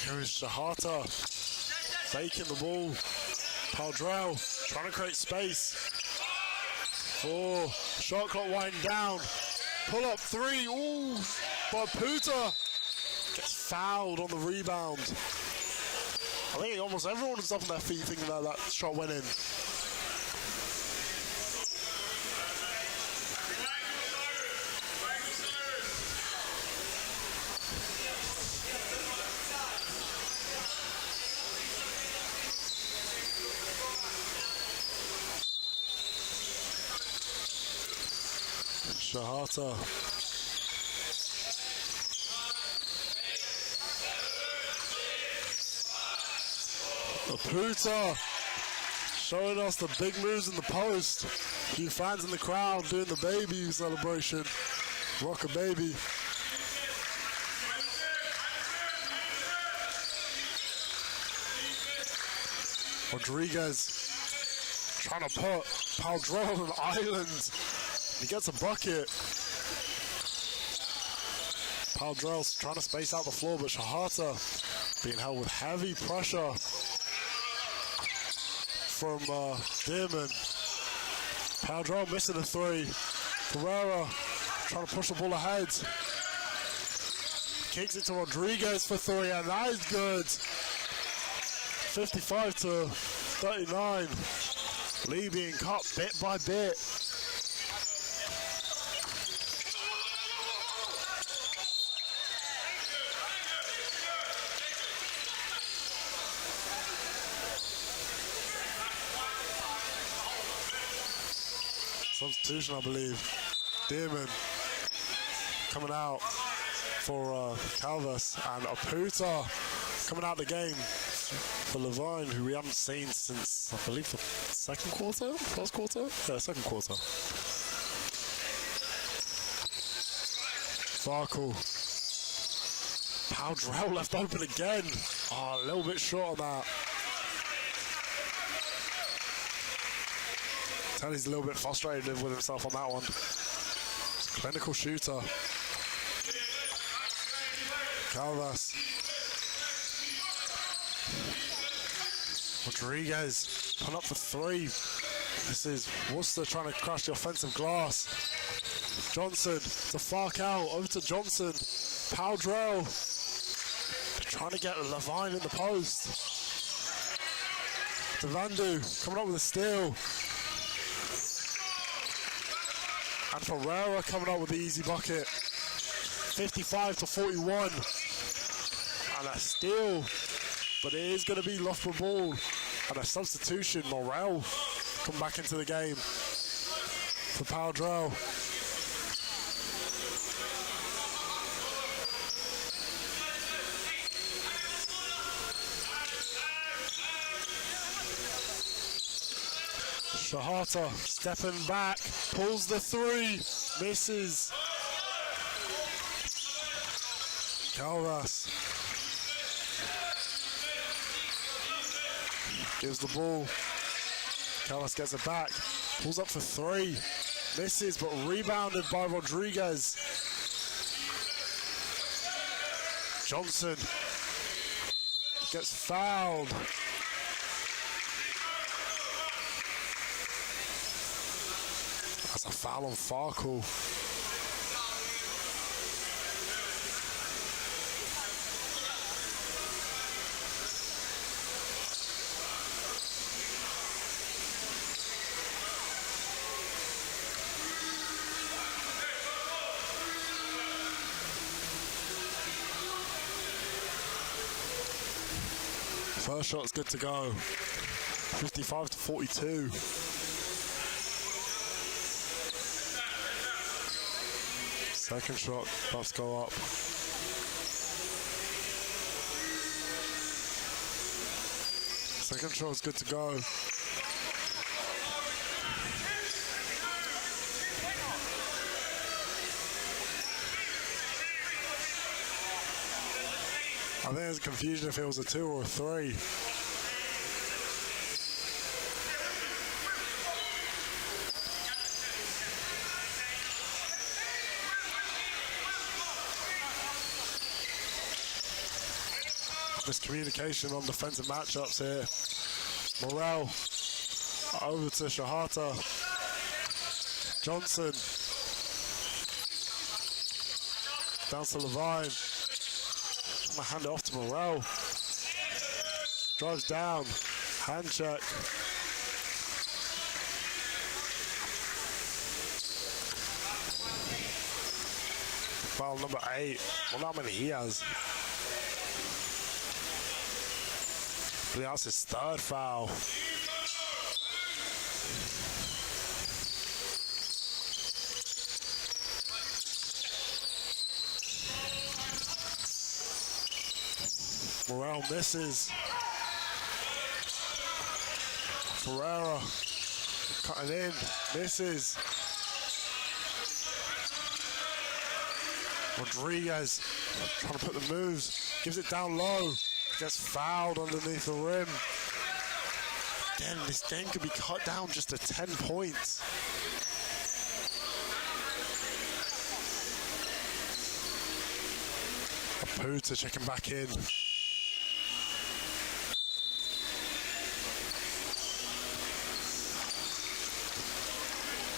Here is Shahata. Faking the ball. Paldrell trying to create space. 4. Shot clock winding down. Pull up 3. Ooh. But Puta gets fouled on the rebound. I think almost everyone was up on their feet thinking that that shot went in. Shahata. Laputa showing us the big moves in the post. A few fans in the crowd doing the baby celebration. Rock a baby. Rodriguez trying to put Paldrell on an island. He gets a bucket. Paldrell's trying to space out the floor, but Shahata being held with heavy pressure from Dearman. Paldrell missing a 3. Ferreira trying to push the ball ahead. Kicks it to Rodriguez for 3, and that is good. 55-39. Lee being cut bit by bit. Substitution, I believe. Dearman coming out for Calvas, and Aputa coming out the game for Levine, who we haven't seen since, I believe, the second quarter? First quarter? Yeah, second quarter. Farkle. Paldrell left open again. Oh, a little bit short on that. He's a little bit frustrated with himself on that one. Clinical shooter. Calvas. Rodriguez put up for 3. This is Worcester trying to crash the offensive glass. Johnson to Farkle, over to Johnson. Paldrell trying to get Levine in the post. Devandu coming up with a steal. And Ferreira coming up with the easy bucket. 55-41. And a steal. But it is going to be Loughborough ball. And a substitution. Morel come back into the game for Paldrell. Shahata stepping back, pulls the 3, misses. Calvas gives the ball. Calvas gets it back, pulls up for 3, misses, but rebounded by Rodriguez. Johnson gets fouled. That's a foul on Farkle. First shot's good to go. 55-42. Second shot, let's go up. Second shot is good to go. I think there's confusion if it was a 2 or a 3. Miscommunication on defensive matchups here. Morel over to Shahata. Johnson. Down to Levine. I'm gonna hand it off to Morel. Drives down. Hand check. Foul number 8. Well, not many he has. I think that's his 3rd foul. Morel misses. Ferreira cutting in, misses. Rodriguez trying to put the moves, gives it down low, gets fouled underneath the rim. Again, this game could be cut down just to 10 points. Puta checking back in.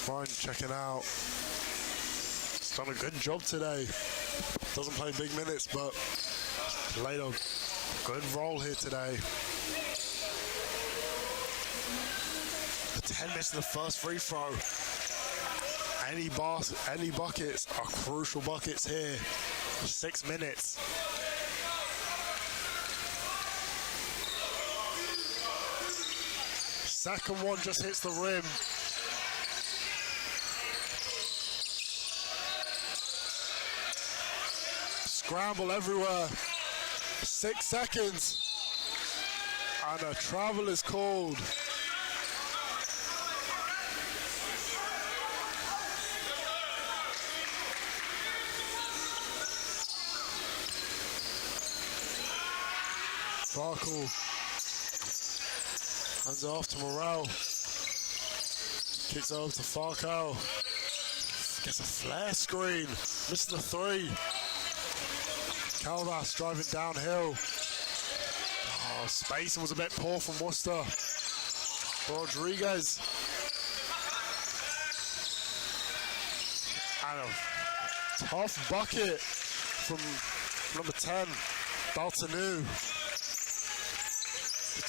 Fine, checking out. He's done a good job today. Doesn't play big minutes, but played a good role here today. The 10 missing the first free throw. Any buckets are crucial buckets here. 6 minutes. Second one just hits the rim. Scramble everywhere. 6 seconds. And a travel is called. Farkle hands it off to Morel. Kicks over to Farkle. Gets a flare screen. Missing the 3. Calvas driving downhill. Oh, spacing was a bit poor from Worcester. Rodriguez. And a tough bucket from number 10, Baltanu.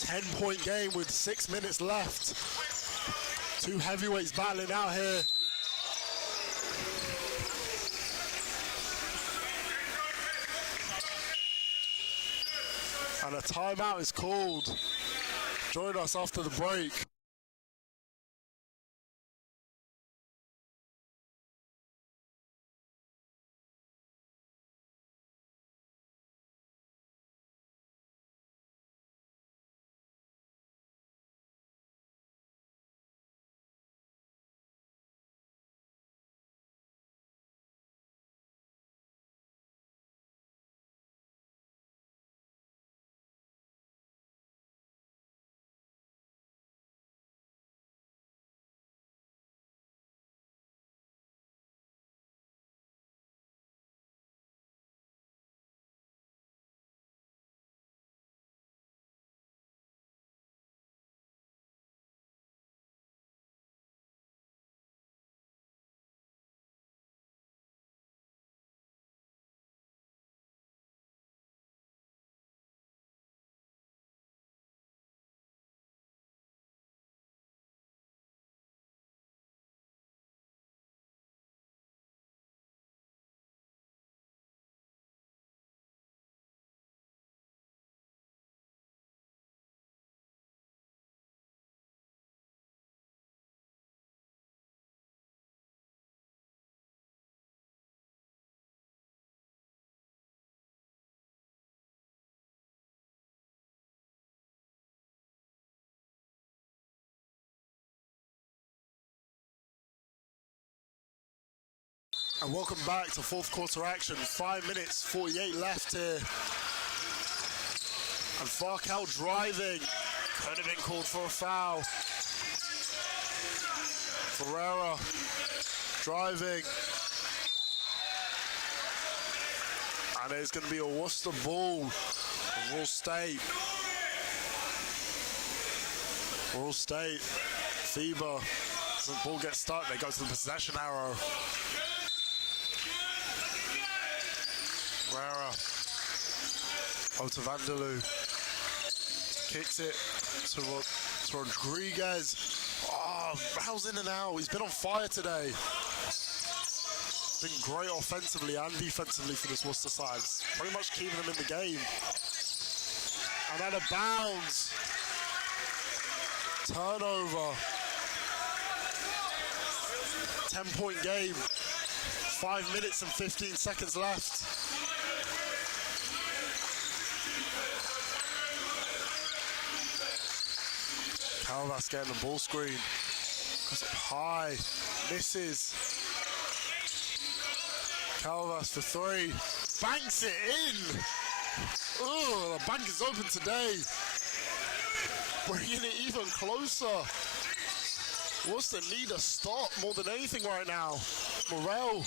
10-point game with 6 minutes left. 2 heavyweights battling out here. And a timeout is called. Join us after the break. And welcome back to fourth quarter action. 5 minutes, 48 left here. And Farkel driving. Could have been called for a foul. Ferreira driving. And it's going to be a Worcester ball. Rural State. Rural State. FIBA. As the ball gets stuck, they go to the possession arrow. Ferreira. To Vanderloo. Kicks it to Rodriguez. Oh, Raul's in and out. He's been on fire today. Been great offensively and defensively for this Worcester side. Pretty much keeping them in the game. And out of bounds. Turnover. 10-point game. 5 minutes and 15 seconds left. Calvas getting the ball screen. Goes up high. Misses. Calvas for three. Banks it in. Oh, the bank is open today. Bringing it even closer. Worcester need a stop more than anything right now. Morel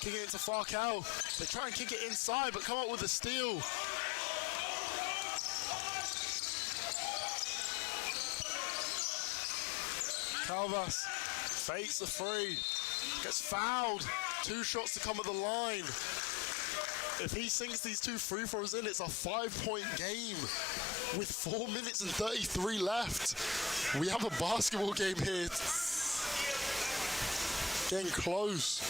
kicking it to Farkel. They try and kick it inside, but come up with a steal. Calvas fakes the three, gets fouled. 2 shots to come at the line. If he sinks these 2 free throws in, it's a 5-point game with 4 minutes and 33 left. We have a basketball game here. Getting close.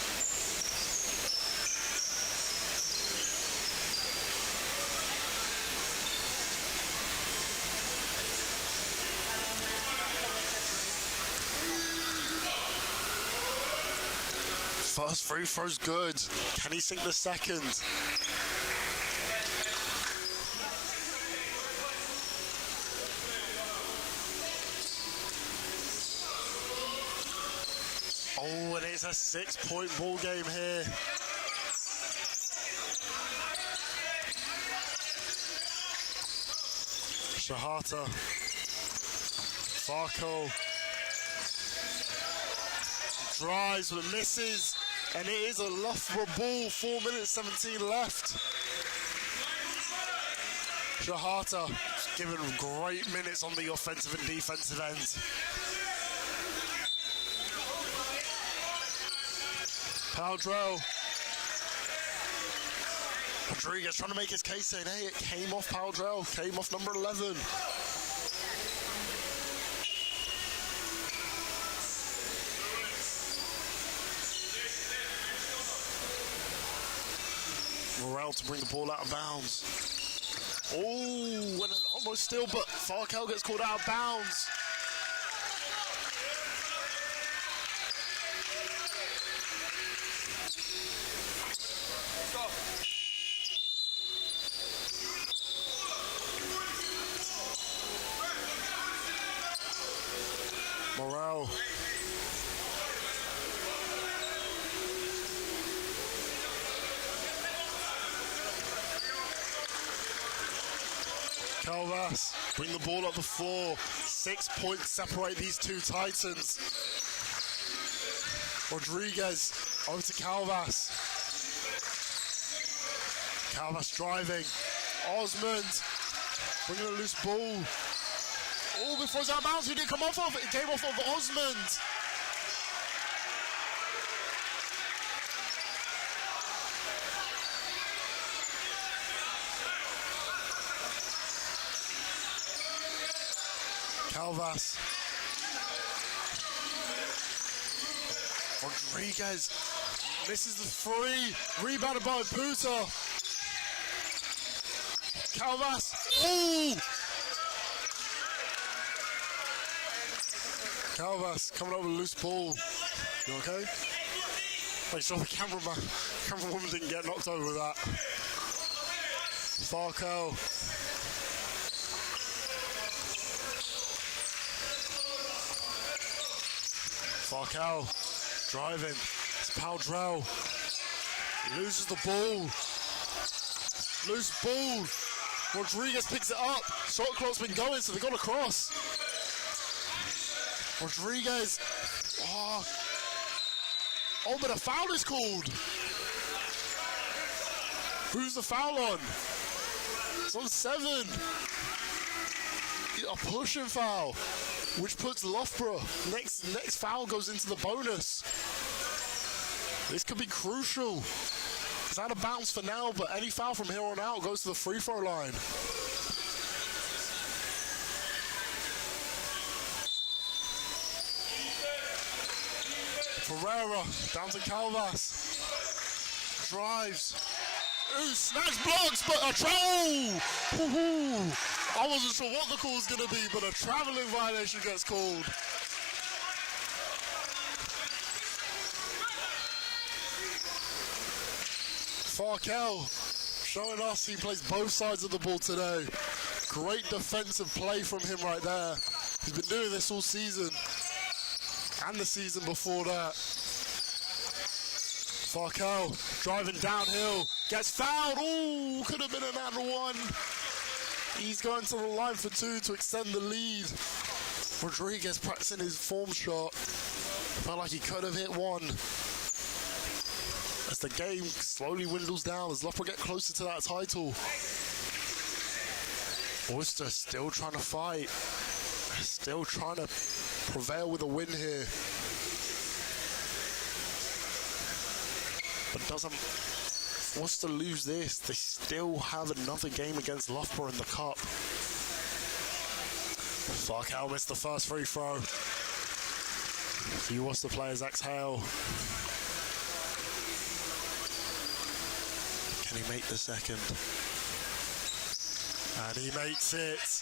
First free throw's good. Can he sink the second? Oh, and it's a 6-point ball game here. Shahata. Farkel. Drives but misses. And it is a Loughborough ball, 4 minutes 17 left. Shahata given great minutes on the offensive and defensive end. Powdrell. Rodriguez trying to make his case saying, hey, it came off Powdrell, came off number 11. Morel to bring the ball out of bounds. Oh, and an almost steal, but Farkel gets called out of bounds. Morel. Calvas, bring the ball up the floor. 6 points separate these 2 Titans. Rodriguez over to Calvas. Calvas driving. Osmond bringing a loose ball. Oh, before it's out of bounds, who did it come off of? It came off of Osmond. Calvas. Rodriguez misses the three. Rebounded by Puta. Calvas. Ooh! Calvas coming over with a loose ball. You okay? Make sure the camerawoman didn't get knocked over with that. Farkel. Farkel driving. It's Powdrell. Loses the ball. Loose ball. Rodriguez picks it up. Shot clock's been going, so they got across. Rodriguez. Oh, but a foul is called. Who's the foul on? It's on 7. A pushing foul, which puts Loughborough. Next foul goes into the bonus. This could be crucial. It's out of bounds for now, but any foul from here on out goes to the free throw line. Ferreira down to Calvas. Drives. Ooh, snatch blocks, but a travel! I wasn't sure what the call was going to be, but a traveling violation gets called. Farkel showing us he plays both sides of the ball today. Great defensive play from him right there. He's been doing this all season and the season before that. Farkel driving downhill, gets fouled. Ooh, could have been an and one. He's going to the line for 2 to extend the lead. Rodriguez practicing his form shot. Felt like he could have hit one. As the game slowly dwindles down, as Loughborough get closer to that title. Worcester still trying to fight. Still trying to prevail with a win here. But doesn't Worcester lose this, they still have another game against Loughborough in the cup. Farkel missed the first free throw. A few Worcester players exhale. Can he make the second? And he makes it.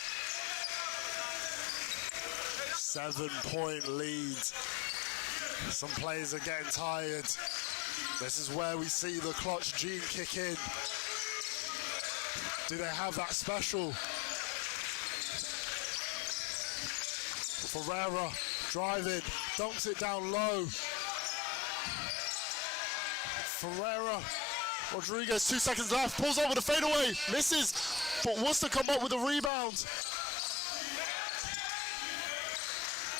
7-point lead. Some players are getting tired. This is where we see the clutch gene kick in. Do they have that special? Ferreira driving, dunks it down low. Ferreira, Rodriguez, 2 seconds left, pulls over the fadeaway, misses, but wants to come up with a rebound.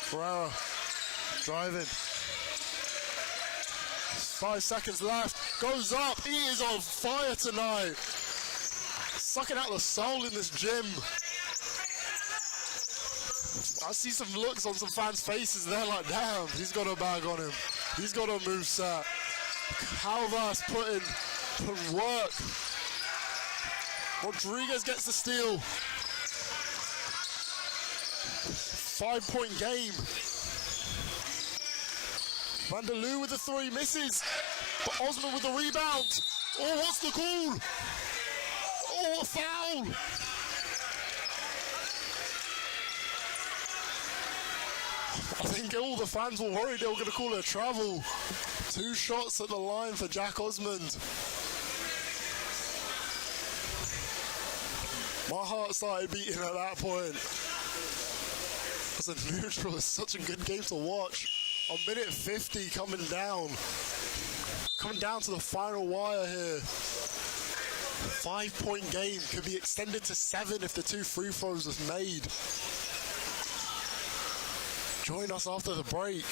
Ferreira driving. 5 seconds left, goes up, he is on fire tonight. Sucking out the soul in this gym. I see some looks on some fans' faces, they're like, damn, he's got a bag on him. He's got a moveset. Calvas putting work. Rodriguez gets the steal. 5-point game. Vanderloo with the 3, misses. But Osman with the rebound. Oh, what's the call? Oh, a foul. I think all the fans were worried they were going to call it a travel. 2 shots at the line for Jack Osmond. My heart started beating at that point. As a neutral, it's such a good game to watch. On minute 50, coming down to the final wire here. 5-point game could be extended to 7 if the 2 free throws was made. Join us after the break.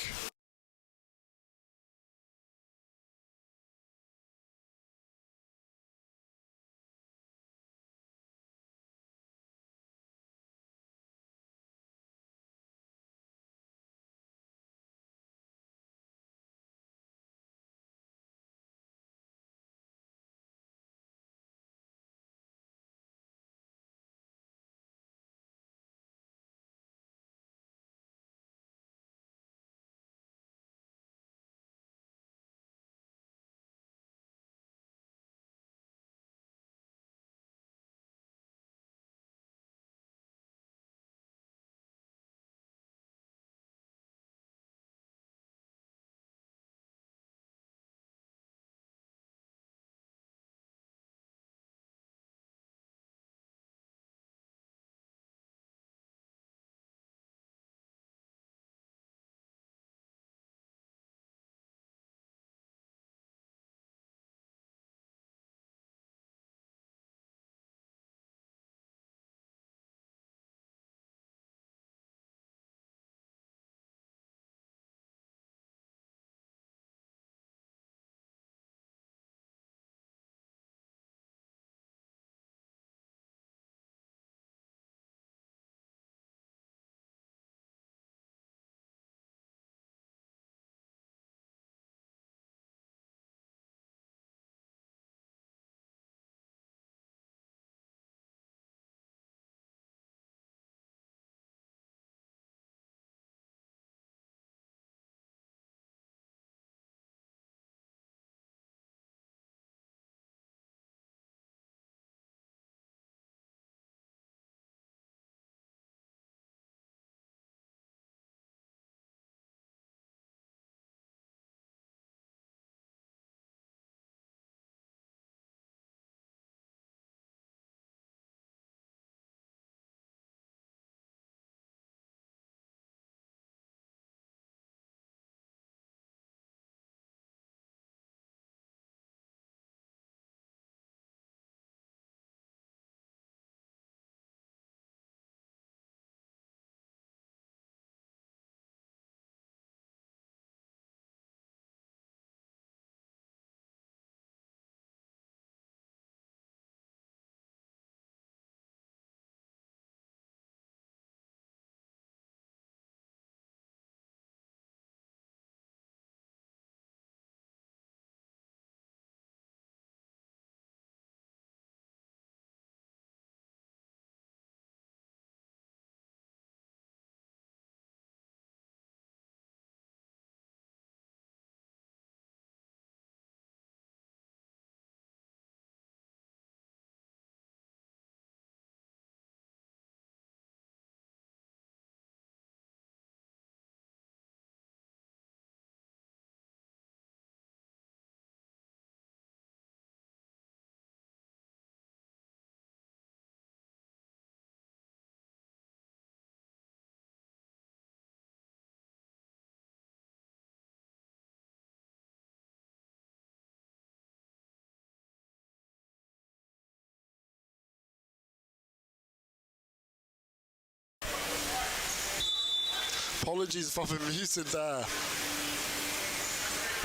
Apologies if I've been muted there.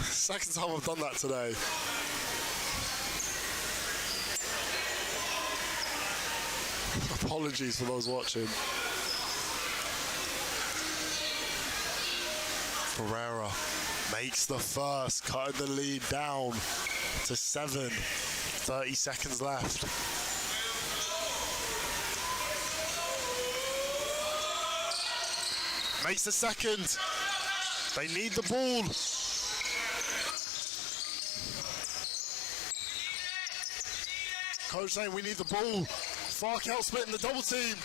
Second time I've done that today. Apologies for those watching. Ferreira makes the first, cutting the lead down to 7. 30 seconds left. Makes the second. They need the ball. Coach saying we need the ball. Farkel splitting the double team.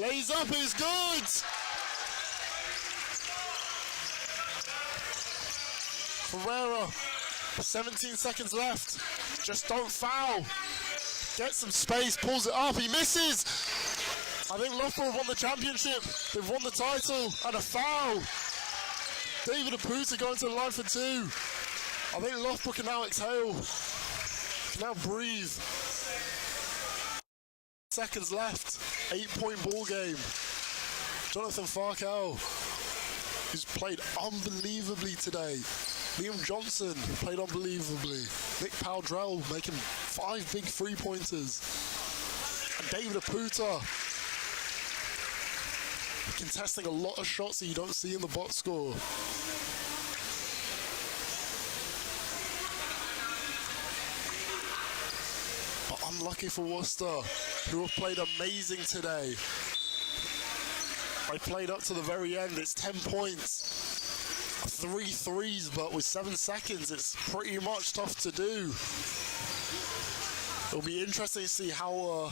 Lays up, it's good. Ferreira, 17 seconds left. Just don't foul. Get some space, pulls it up, he misses. I think Loughborough have won the championship. They've won the title, and a foul. David Aputa going to the line for 2. I think Loughborough can now exhale. Can now breathe. Seconds left. 8-point ball game. Jonathan Farkel, who's played unbelievably today. Liam Johnson played unbelievably. Nick Powdrell making 5 big 3-pointers. And David Aputa contesting a lot of shots that you don't see in the box score. But unlucky for Worcester, who have played amazing today. They played up to the very end. It's 10 points. 3 threes, but with 7 seconds, it's pretty much tough to do. It'll be interesting to see how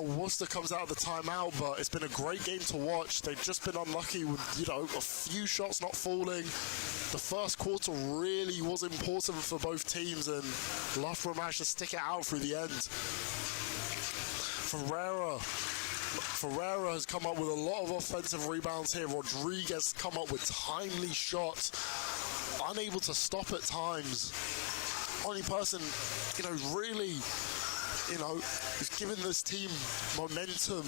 Worcester comes out of the timeout, but it's been a great game to watch. They've just been unlucky with, a few shots not falling. The first quarter really was important for both teams, and Loughborough managed to stick it out through the end. Ferreira has come up with a lot of offensive rebounds here. Rodriguez come up with timely shots, unable to stop at times. Only person, really, who's given this team momentum,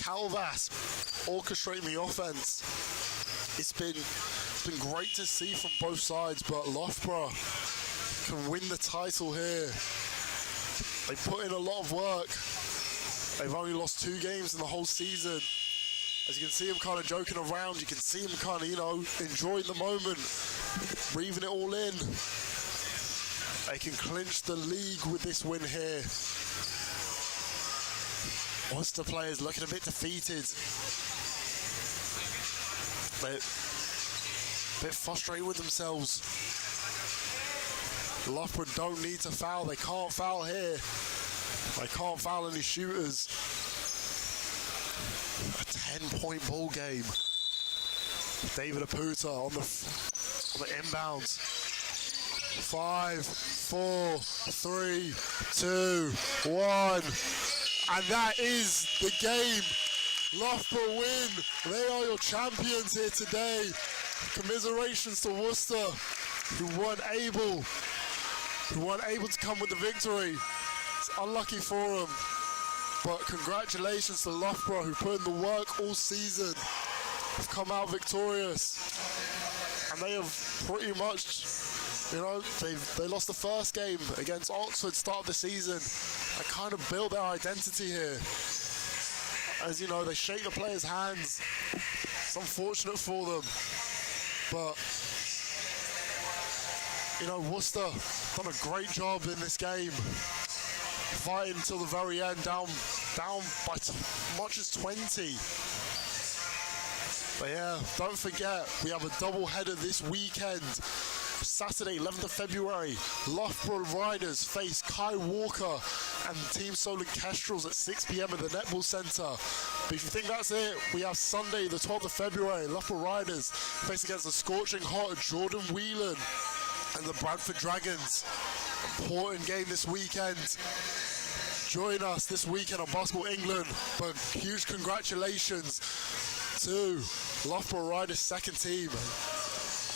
Calvas orchestrating the offense. It's been great to see from both sides, but Loughborough can win the title here. They put in a lot of work. They've only lost 2 games in the whole season. As you can see them kind of joking around, you can see them kind of, enjoying the moment, breathing it all in. They can clinch the league with this win here. Worcester players looking a bit defeated. A bit frustrated with themselves. Loughborough don't need to foul. They can't foul here. They can't foul any shooters. A 10-point ball game. David Aputa on the inbounds. 5, 4, 3, 2, 1. And that is the game. Loughborough win. They are your champions here today. Commiserations to Worcester, who weren't able to come with the victory. It's unlucky for them, but congratulations to Loughborough, who put in the work all season, have come out victorious, and they have pretty much, they lost the first game against Oxford start of the season, and kind of built their identity here. As they shake the players' hands. It's unfortunate for them, but Worcester done a great job in this game, fighting until the very end, down by much as 20. But yeah, don't forget, we have a double header this weekend. Saturday, 11th of February, Loughborough Riders face Kai Walker and Team Solent Kestrels at 6 p.m. at the Netball Centre. But if you think that's it, we have Sunday, the 12th of February, Loughborough Riders face against the scorching hot Jordan Whelan and the Bradford Dragons. Important game this weekend. Join us this weekend on Basketball England, but huge congratulations to Loughborough Riders' second team.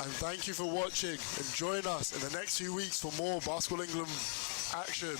And thank you for watching, and join us in the next few weeks for more Basketball England action.